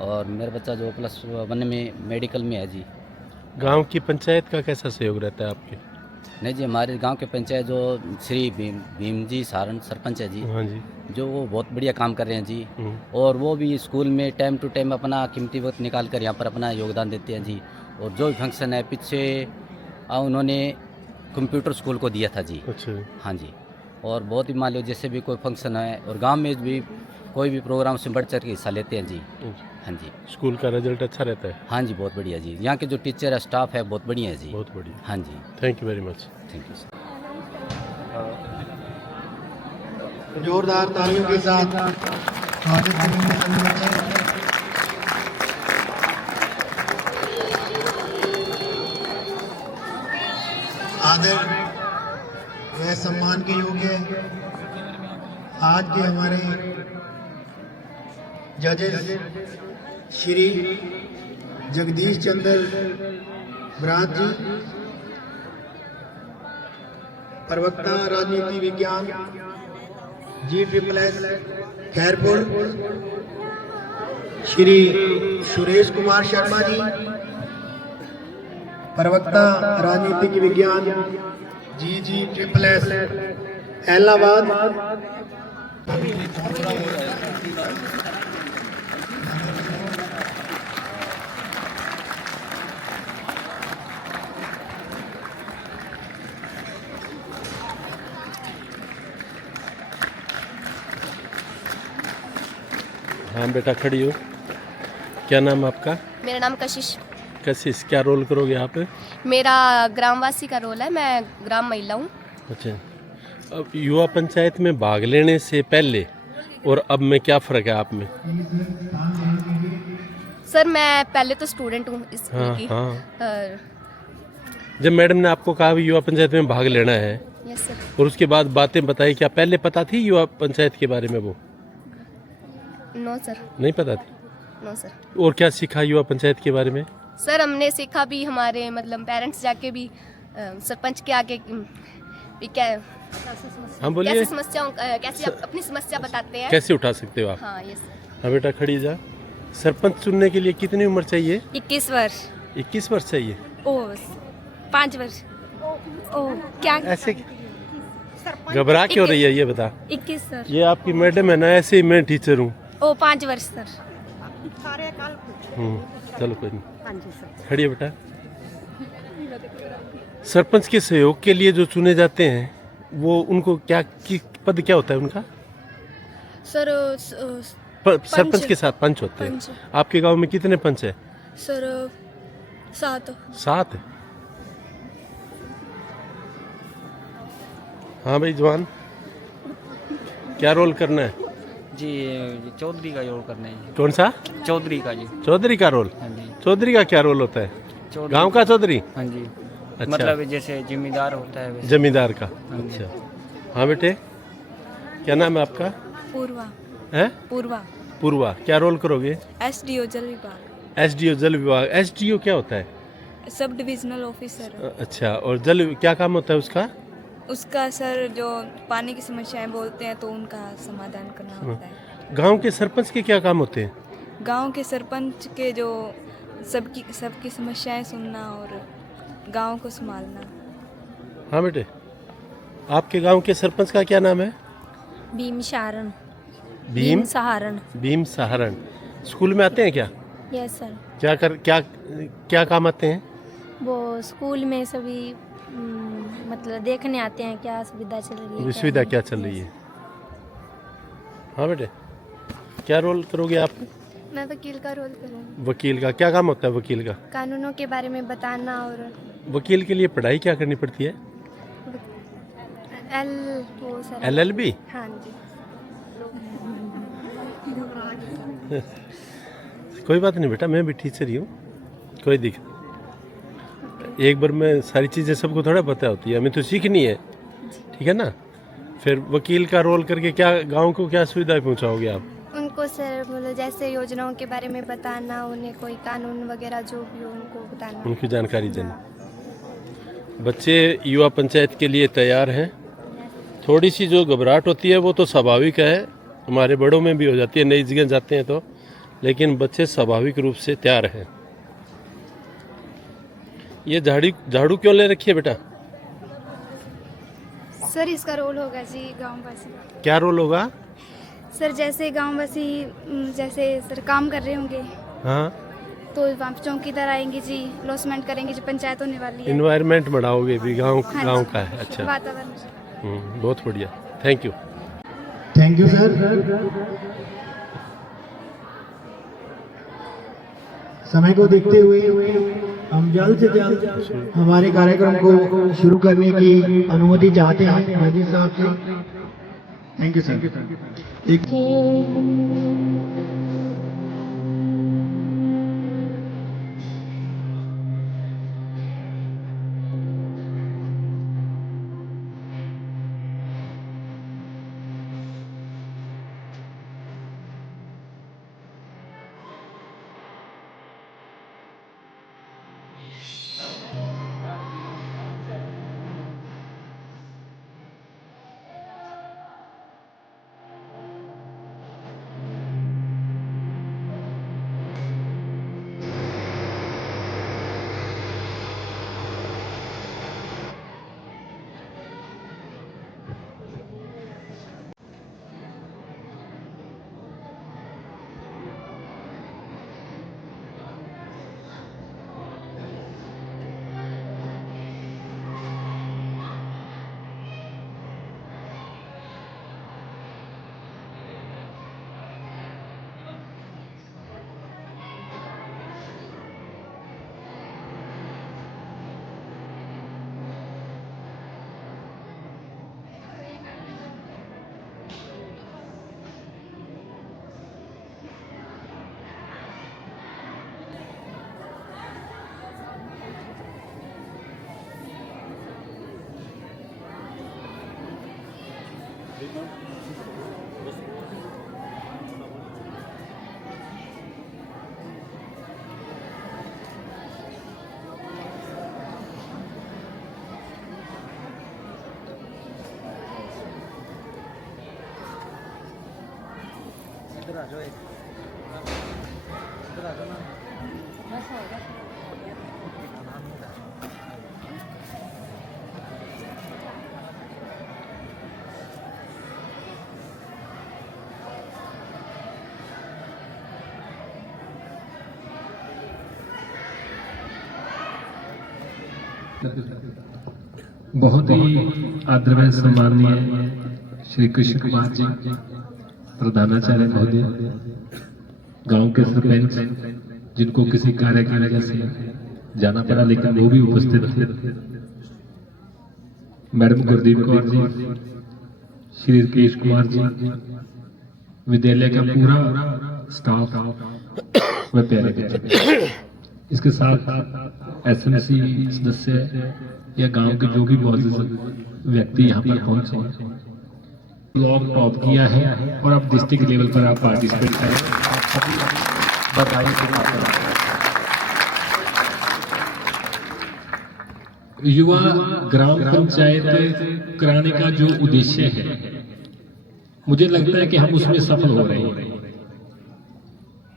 और मेरा बच्चा जो +1 में मेडिकल में है जी। गांव की पंचायत का कैसा सहयोग रहता है आपके? नहीं जी, हमारे गांव के पंचायत जो श्री भीम जी सारण सरपंच है जी। हाँ जी। जो वो बहुत बढ़िया काम कर रहे हैं जी। और वो भी स्कूल में टाइम टू टाइम अपना कीमती वक्त निकाल कर यहाँ पर अपना योगदान देते हैं जी। और जो भी फंक्शन है पीछे उन्होंने कंप्यूटर स्कूल को दिया था जी। अच्छा। हाँ जी। और बहुत ही मान लो जैसे भी कोई फंक्शन है और गांव में भी कोई भी प्रोग्राम से बढ़ चढ़ के हिस्सा लेते हैं जी। हाँ जी। स्कूल का रिजल्ट अच्छा रहता है? हाँ जी, बहुत बढ़िया जी। यहाँ के जो टीचर है, स्टाफ है, बहुत बढ़िया है जी। बहुत बढ़िया। हाँ जी। Thank you very much. Thank you sir. जोरदार तालियों के साथ स्वागत करेंगे सभी बच्चे। आदर व सम्मान के योग्य आज के हमारे जजेस श्री जगदीश चंद्र बरात जी, प्रवक्ता राजनीति विज्ञान G++ खैरपुर श्री सुरेश कुमार शर्मा जी, प्रवक्ता राजनीतिक विज्ञान G++ इलाहाबाद, हाँ बेटा खड़ी हो। क्या नाम आपका? मेरा नाम कशिश। कशिश, क्या रोल करोगे आप? मेरा ग्रामवासी का रोल है, मैं ग्राम महिला हूँ। अच्छा, अब युवा पंचायत में भाग लेने से पहले और अब में क्या फ़र्क है आप में? सर मैं पहले तो स्टूडेंट हूँ इस स्कूल की। जब मैडम ने आपको कहा युवा पंचायत में भाग लेना है, यस सर, और उसके बाद बातें बताई, क्या पहले पता थी युवा पंचायत के बारे में? वो नो सर। नहीं पता थी? No sir. और क्या सीखा युवा पंचायत के बारे में? सर हमने सीखा भी, हमारे मतलब पेरेंट्स जाके भी सरपंच के आगे भी क्या हाँ बोलिए, कैसे समस्याओं कैसे अपनी समस्या बताते हैं, कैसे उठा सकते हो आप? हाँ यस। हाँ बेटा खड़ी जा। सरपंच चुनने के लिए कितनी उम्र चाहिए? 21 वर्ष। 21 वर्ष चाहिए? ओ 5 वर्ष। ओ क्या ऐसे घबरा क्यों रही है ये बता? 21 सर। ये आपकी मैडम है ना? ऐसे ही मैं टीचर हूँ। ओ 5 वर्ष सर। सारे कल चलो कोई नहीं, हाँ जी सर। खड़िए बेटा। सरपंच के सहयोग के लिए जो चुने जाते हैं वो उनको क्या पद क्या होता है उनका? सर सरपंच के साथ पंच होते हैं। आपके गांव में कितने पंच है? सर 7। 7? हाँ भाई जवान, क्या रोल करना है? जी चौधरी का रोल करना है। कौन सा? चौधरी का जी। चौधरी का रोल? हाँ जी। चौधरी का क्या रोल होता है? गांव का चौधरी? हाँ जी। अच्छा। मतलब जैसे जिम्मेदार होता है वैसे। जमींदार का। हाँ जी। अच्छा। हाँ बेटे, क्या नाम है आपका? पूर्वा। है? पूर्वा। पूर्वा, क्या रोल करोगे? SDO जल विभाग। SDO जल विभाग। SDO क्या होता है? Sub divisional officer. अच्छा, और जल क्या काम होता है उसका? उसका सर जो पानी की समस्याएं बोलते हैं तो उनका समाधान करना होता है। गांव के सरपंच के क्या काम होते हैं? गांव के सरपंच के जो सबकी समस्याएं सुनना और गांव को संभालना। हाँ बेटे, आपके गांव के सरपंच का क्या नाम है? भीम सहारण। भीम सहारण। भीम सहारण। स्कूल में आते हैं क्या? Yes sir. क्या काम आते हैं? वो स्कूल में सभी मतलब देखने आते हैं क्या सुविधा चल रही है, सुविधा क्या चल रही है। हाँ बेटे, क्या रोल करोगे आप? मैं वकील का रोल करूँगी। वकील का क्या काम होता है? वकील का कानूनों के बारे में बताना। और वकील के लिए पढ़ाई क्या करनी पड़ती है? LLB? हाँ जी। कोई बात नहीं बेटा, मैं भी टीचर ही हूँ, कोई दिक्कत। एक बार में सारी चीज़ें सबको थोड़ा पता होती है, हमें तो सीखनी है, ठीक है ना। फिर वकील का रोल करके क्या गांव को क्या सुविधाएं पहुंचाओगे आप? उनको सर मतलब जैसे योजनाओं के बारे में बताना, उन्हें कोई कानून वगैरह जो भी हो उनको बताना, उनकी जानकारी देना। बच्चे युवा पंचायत के लिए तैयार हैं। थोड़ी सी जो घबराहट होती है वो तो स्वाभाविक है, हमारे बड़ों में भी हो जाती है नई जगह जाते हैं तो, लेकिन बच्चे स्वाभाविक रूप से तैयार हैं। ये झाड़ू क्यों ले रखी है बेटा? सर इसका रोल होगा जी गांववासी। क्या रोल होगा? सर जैसे गांववासी जैसे सर काम कर रहे होंगे, हाँ, तो वहाँ चौकीदार आएंगे जी, लॉसमेंट करेंगे जो पंचायत होने वाली है। इन्वायरमेंट बढ़ाओगे भी, गांव हाँ गांव जी, का है। अच्छा, वातावरण। बहुत बढ़िया, thank you. Thank you sir. समय को देखते हुए हम जल्द से जल्द हमारे कार्यक्रम को शुरू करने की अनुमति चाहते हैं मोदी साहब से। Thank you sir. बहुत ही आदरणीय सम्माननीय श्री कृष्ण कुमार जी प्रधानाचार्य महोदय, गांव के सरपंच जिनको किसी कार्य की वजह से जाना पड़ा लेकिन वो भी उपस्थित थे, मैडम गुरदीप कौर जी, श्री राकेश कुमार जी, विद्यालय का पूरा स्टाफ व प्यारे बच्चे, इसके साथ एसएमसी सदस्य या गांव के जो भी मौजूद व्यक्ति यहाँ पर पहुंचे, ब्लॉक टॉप किया है और अब डिस्ट्रिक्ट लेवल पर आप पार्टिसिपेट करें। बताइए युवा ग्राम पंचायत कराने का जो उद्देश्य है, मुझे लगता है कि हम उसमें सफल हो रहे हैं।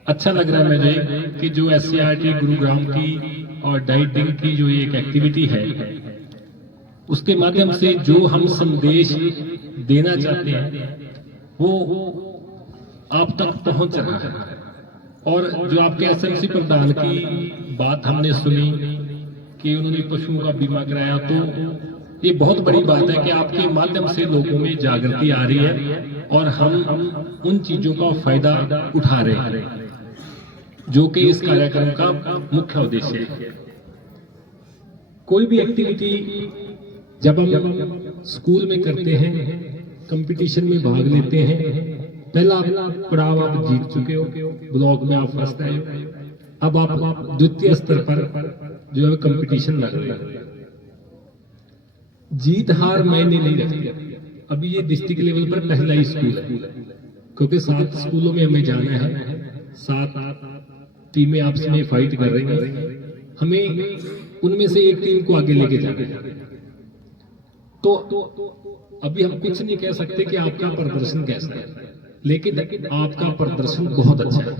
अच्छा लग रहा है मुझे कि जो SCRT गुरुग्राम की और डाइटिंग की जो एक एक्टिविटी है, उसके माध्यम से जो हम संदेश देना चाहते हैं वो आप तक पहुंच रहा है। और जो आपके SMC प्रधान की बात हमने सुनी कि उन्होंने पशुओं का बीमा कराया, तो ये बहुत बड़ी बात है कि आपके माध्यम से लोगों में जागृति आ रही है और हम उन चीजों का फायदा उठा रहे हैं जो कि इस कार्यक्रम का मुख्य उद्देश्य है। कोई भी एक्टिविटी जब हम स्कूल में करते हैं, कंपटीशन में भाग लेते हैं, पहला पड़ाव आप जीत चुके हो, ब्लॉक में आप फर्स्ट आए हो, अब आप द्वितीय स्तर पर जो है कंपटीशन लग रहे हैं। जीत हार मैंने नहीं रखी, अभी ये डिस्ट्रिक्ट लेवल पर पहला ही स्कूल है, क्योंकि 7 स्कूलों में हमें जाना है, 7 टीमें आपस में फाइट कर रही हैं, हमें उनमें से एक टीम को आगे लेके जाना है। तो अभी हम कुछ नहीं कह सकते कि आपका प्रदर्शन कैसा है, लेकिन आपका प्रदर्शन बहुत अच्छा है,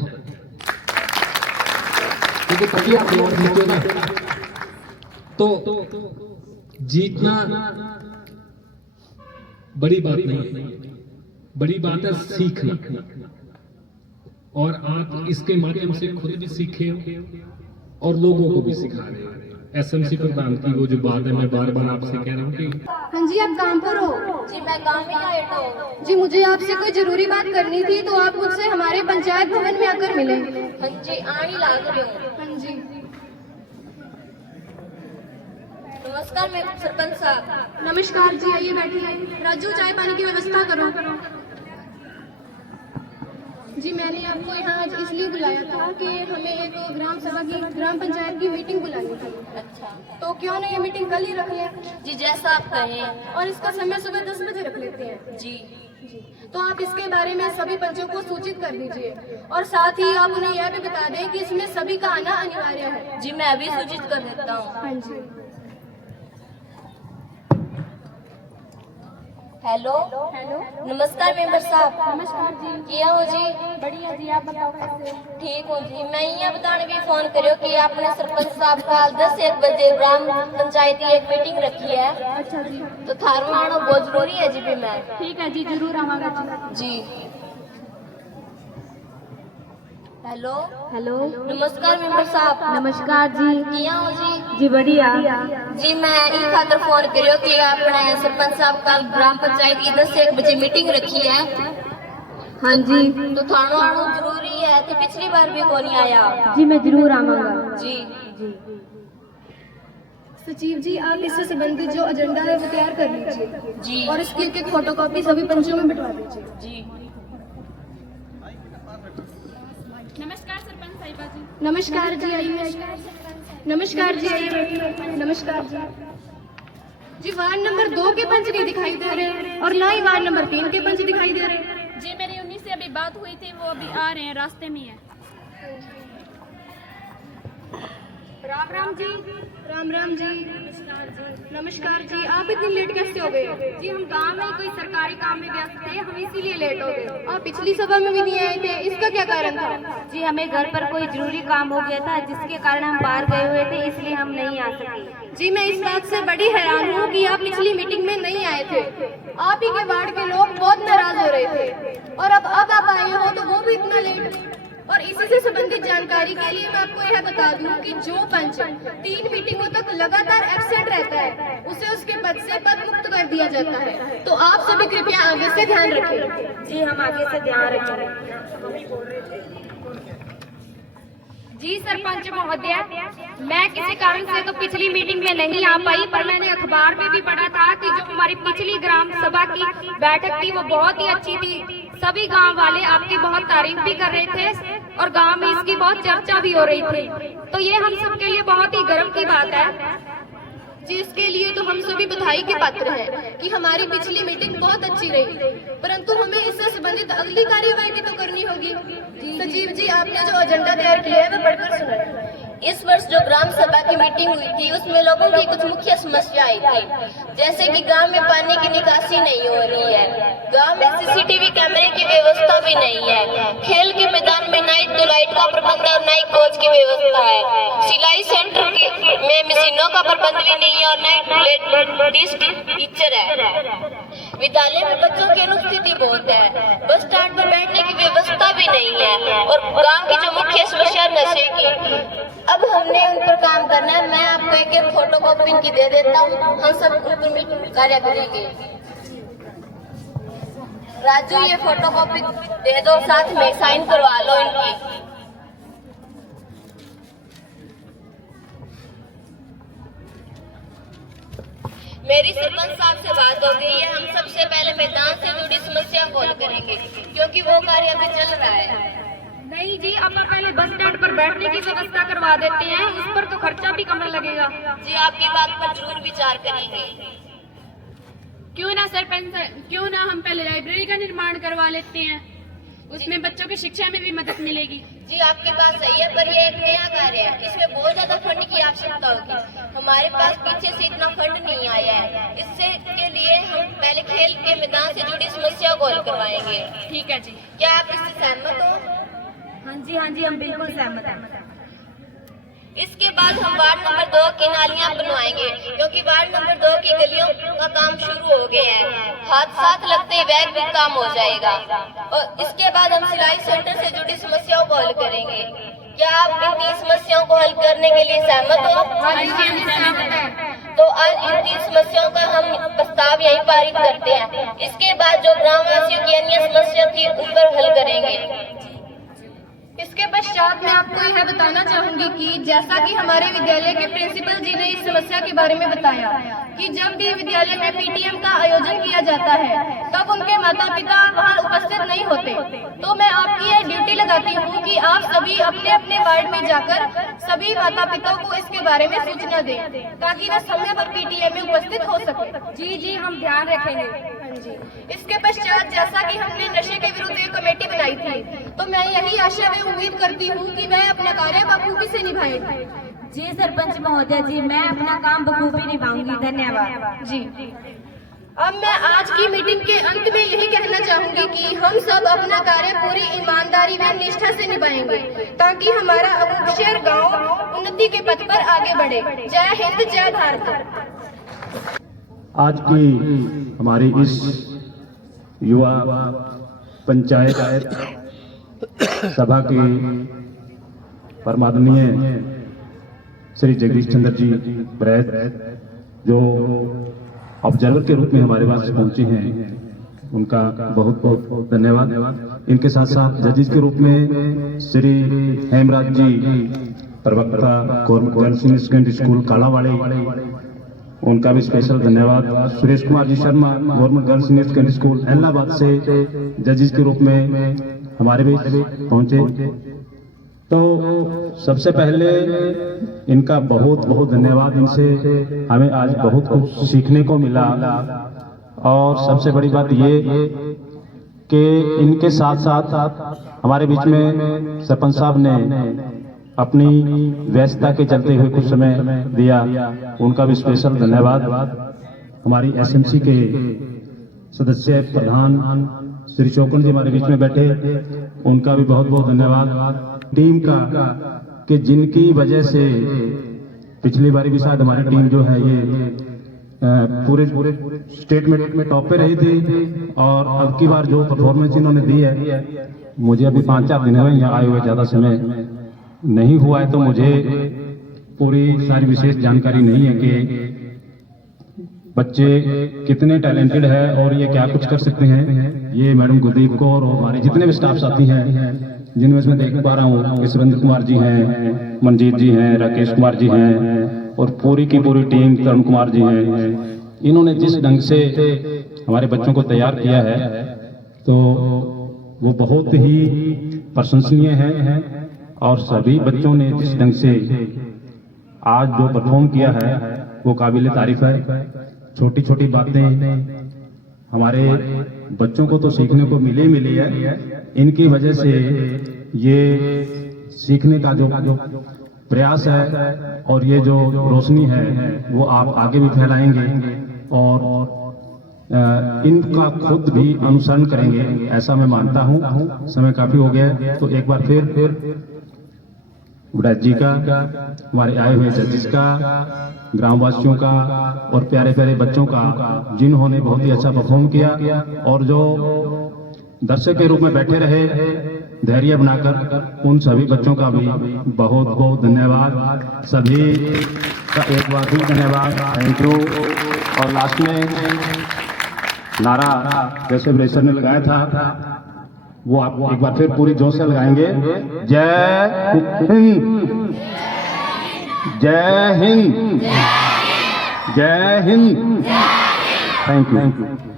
क्योंकि तभी आप लोग जीते ना। तो जीतना बड़ी बात नहीं है, बड़ी बात है सीखना, और आप इसके माध्यम से खुद भी सीखे और लोगों को भी सिखा रहे हैं। SMC प्रधान की वो जो बात है, मैं बार बार आपसे कह रहा हूँ कि हाँ जी, आप कहाँ पर हो? जी मैं गांव में आया हूँ। जी मुझे आपसे कोई जरूरी बात करनी थी, तो आप मुझसे हमारे पंचायत भवन में आकर मिले। हाँ जी आने लाग रही हूँ। हाँ जी नमस्कार मैं सरपंच साहब। नमस्कार जी, आइए बैठिए। राजू चाय पानी की व्यवस्था करो। जी मैंने आपको यहाँ आज इसलिए बुलाया था कि हमें एक ग्राम सभा की, ग्राम पंचायत की मीटिंग बुलानी थी। अच्छा तो क्यों ना ये मीटिंग कल ही रख लें? जी जैसा आप कहें। और इसका समय सुबह 10 बजे रख लेते हैं। जी तो आप इसके बारे में सभी पंचों को सूचित कर दीजिए, और साथ ही आप उन्हें यह भी बता दें कि इसमें सभी का आना अनिवार्य है। जी मैं अभी सूचित कर देता हूँ। हाँ जी। हेलो हेलो नमस्कार मेंबर साहब। नमस्कार जी। किया हो जी? बढ़िया जी, आप बताओ कैसे? ठीक हो जी। मैं यहाँ बताने भी फोन करियो कि आपने सरपंच साहब का 10 से 1 बजे ग्राम पंचायती एक मीटिंग रखी है। अच्छा जी। तो थारू आना बहुत जरूरी है जी। भी मैं ठीक है जी, जरूर आवागा जी। हेलो हेलो नमस्कार मेंबर साहब। नमस्कार जी। किया हो जी? जी बढ़िया जी मैं ई खातर फोन करियो कि आपने सरपंच साहब का ग्राम पंचायत की 10 से 1 बजे मीटिंग रखी है। हाँ जी। तो थानो आना जरूरी है, तो पिछली बार भी कौन आया। जी मैं जरूर आऊंगा जी। सचिव जी आप इससे संबंधित जो एजेंडा है वो तैयार कर लीजिए जी, और इसकी एक फोटोकॉपी सभी पंचों में बिठवा दीजिए। जी। नमस्कार सरपंच साहिबा जी। नमस्कार जी, आइए। नमस्कार जी, आइए। नमस्कार जी। जी वार्ड नंबर 2 के पंच नहीं दिखाई दे रहे और ना ही वार्ड नंबर 3 के पंच दिखाई दे रहे। जी मेरी उन्हीं से अभी बात हुई थी, वो अभी आ रहे हैं, रास्ते में है। राम राम जी। राम राम जी। नमस्कार जी। आप इतनी लेट कैसे हो गए? जी हम गांव में कोई सरकारी काम में व्यस्त थे, हम इसीलिए लेट हो गए। आप पिछली सभा में भी नहीं आए थे, इसका क्या कारण था? जी हमें घर पर कोई जरूरी काम हो गया था जिसके कारण हम बाहर गए हुए थे, इसलिए हम नहीं आ सके। जी मैं इस बात से बड़ी हैरान हूँ कि आप पिछली मीटिंग में नहीं आए थे। आप ही के वार्ड के लोग बहुत नाराज हो रहे थे और अब आप आए हो तो वो भी इतना लेट। और इसी से संबंधित जानकारी के लिए मैं आपको यह बता दूं कि जो पंच 3 मीटिंगों तक लगातार एब्सेंट रहता है उसे उसके पद से पद मुक्त कर दिया जाता है। तो आप सभी कृपया आगे से ध्यान रखें। जी हम आगे से ध्यान रखेंगे। जी सरपंच महोदय, मैं किसी कारण से तो पिछली मीटिंग में नहीं आ पाई, पर मैंने अखबार में भी पढ़ा था कि जो हमारी पिछली ग्राम सभा की बैठक थी वो बहुत ही अच्छी थी। सभी गांव वाले आपकी बहुत तारीफ भी कर रहे थे और गांव में इसकी बहुत चर्चा भी हो रही थी। तो ये हम सबके लिए बहुत ही गर्व की बात है। जी इसके लिए तो हम सभी बधाई के पात्र हैं कि हमारी पिछली मीटिंग बहुत अच्छी रही, परंतु हमें इससे संबंधित अगली कार्यवाही भी तो करनी होगी। सचिव जी, आपने जो एजेंडा तैयार किया है वह पढ़कर सुनाएं। इस वर्ष जो ग्राम सभा की मीटिंग हुई थी उसमें लोगों की कुछ मुख्य समस्या आई थी, जैसे कि गांव में पानी की निकासी नहीं हो रही है, गांव में सीसीटीवी कैमरे की व्यवस्था भी नहीं है, खेल के मैदान में नाइट तो लाइट का प्रबंध और नाइट कोच की व्यवस्था है, सिलाई सेंटर में मशीनों का प्रबंध भी नहीं है और नाइट टीचर है, विद्यालय में बच्चों की अनुपस्थिति बहुत है, बस स्टैंड पर बैठने की व्यवस्था भी नहीं है और गांव की जो मुख्य समस्या नशे की। अब हमने उन पर काम करना है। मैं आपको एक फोटो कॉपी की दे देता हूँ, हम सब उन पर मिलकर कार्य करेंगे। राजू, ये फोटो कॉपी दे दो, साथ में साइन करवा लो इनकी। मेरी सरपंच साहब से बात हो गई है, हम सबसे पहले मैदान से जुड़ी समस्या को हल करेंगे क्योंकि वो कार्य अभी चल रहा है। नहीं जी, अब पहले बस स्टैंड पर बैठने की व्यवस्था करवा देते हैं, उस पर तो खर्चा भी कम लगेगा। जी आपकी बात पर जरूर विचार करेंगे। क्यों ना सरपंच, क्यों ना हम पहले लाइब्रेरी का निर्माण करवा लेते हैं, उसमें बच्चों की शिक्षा में भी मदद मिलेगी। जी आपकी बात सही है, पर ये एक नया कार्य है, इसमें बहुत ज्यादा फंड की आवश्यकता होगी। हमारे पास पीछे से इतना फंड नहीं आया है, इससे के लिए हम पहले खेल के मैदान से जुड़ी समस्या को हल करवाएंगे। ठीक है जी। क्या आप इससे सहमत हो? हाँ जी, हम बिल्कुल सहमत हैं। इसके बाद हम वार्ड नंबर 2 की नालियां बनवाएंगे क्योंकि वार्ड नंबर 2 की गलियों का काम शुरू हो गया है, हाथ लगते ही वैग भी काम हो जाएगा। और इसके बाद हम सिलाई सेंटर से जुड़ी समस्याओं को हल करेंगे। क्या आप इन 3 समस्याओं को हल करने के लिए सहमत हो? तो आज इन 3 समस्याओं का हम प्रस्ताव यहीं पारित करते हैं। इसके बाद जो ग्रामवासियों की अन्य समस्या थी उन पर हल करेंगे। इसके पश्चात मैं आपको यह बताना चाहूंगी कि जैसा कि हमारे विद्यालय के प्रिंसिपल जी ने इस समस्या के बारे में बताया कि जब भी विद्यालय में पीटीएम का आयोजन किया जाता है तब उनके माता पिता वहां उपस्थित नहीं होते। तो मैं आपकी यह ड्यूटी लगाती हूं कि आप सभी अपने अपने वार्ड में जाकर सभी माता पिता को इसके बारे में सूचना दें ताकि वह समय पर पीटीएम में उपस्थित हो सके। जी हम ध्यान रखेंगे। इसके पश्चात जैसा कि हमने नशे के विरुद्ध एक कमेटी बनाई थी, तो मैं यही आशा व उम्मीद करती हूँ कि वह अपना कार्य बखूबी से निभाएगी। जी सरपंच महोदय जी, मैं अपना काम बखूबी निभाऊंगी। धन्यवाद जी। अब मैं आज की मीटिंग के अंत में यही कहना चाहूंगी कि हम सब अपना कार्य पूरी ईमानदारी व निष्ठा से निभाएंगे ताकि हमारा अबूशहर गांव उन्नति के पथ पर आगे बढ़े। जय हिंद, जय भारत। आज की हमारी इस युवा पंचायत सभा की परमादरणीय श्री जगदीश चंद्र जी ब्रैद जो ऑब्जर्वर के रूप में हमारे पास पहुंचे हैं, उनका बहुत बहुत धन्यवाद। इनके साथ साथ जजेस के रूप में श्री हेमराज जी, प्रवक्ता government girls senior secondary school Kalawari, उनका भी स्पेशल धन्यवाद। Suresh Kumar ji Sharma, government girls senior secondary school Allahabad से जजेस के रूप में हमारे बीच पहुंचे। तो सबसे पहले इनका बहुत बहुत धन्यवाद। इनसे हमें आज बहुत कुछ सीखने को मिला और सबसे बड़ी बात ये कि इनके साथ साथ हमारे बीच में सरपंच साहब ने अपनी व्यस्तता के चलते हुए कुछ समय दिया, उनका भी स्पेशल धन्यवाद। हमारी एसएमसी के सदस्य प्रधान श्री चौकन जी हमारे बीच में बैठे, उनका भी बहुत बहुत धन्यवाद। टीम का कि जिनकी वजह से पिछली बारी भी शायद हमारी टीम जो है ये पूरे स्टेट में टॉप पे रही थी। और अब की बार जो परफॉर्मेंस इन्होंने दी है, मुझे अभी 5-4 दिन हुए यहाँ आए हुए, ज़्यादा समय नहीं हुआ है, तो मुझे पूरी सारी विशेष जानकारी नहीं है कि बच्चे कितने टैलेंटेड है और ये क्या कुछ कर सकते हैं। ये मैडम गुरदीप कौर और हमारे जितने भी स्टाफ साथी हैं, जिनमें मैं देख पा रहा हूँ कि सुरेंद्र कुमार जी हैं, मनजीत जी हैं, राकेश कुमार जी हैं और पूरी की पूरी टीम, तरुण कुमार जी हैं। इन्होंने जिस ढंग से हमारे बच्चों को तैयार किया है तो वो बहुत ही प्रशंसनीय है। और सभी बच्चों ने जिस ढंग से आज जो परफॉर्म किया है वो काबिल तारीफ है। छोटी छोटी बातें हमारे बच्चों को तो सीखने को मिली है, इनकी वजह से ये सीखने का जो प्रयास है और ये जो रोशनी है वो आप आगे भी फैलाएंगे और इनका खुद भी अनुसरण करेंगे, ऐसा मैं मानता हूँ। समय काफी हो गया है, तो एक बार फिर गुडाज जी का, हमारे आए हुए जजेस का, ग्रामवासियों का और प्यारे प्यारे बच्चों का, जिन्होंने बहुत ही अच्छा परफॉर्म किया और जो दर्शक के रूप में बैठे रहे धैर्य बनाकर, उन सभी बच्चों का भी बहुत बहुत धन्यवाद। सभी का एक बार फिर धन्यवाद, थैंक यू। और लास्ट में नारा जैसे ब्रेसर ने लगाया था वो आप एक बार फिर पूरी जोश से लगाएंगे। जय हिंद, जय हिंद, जय हिंद। Thank you.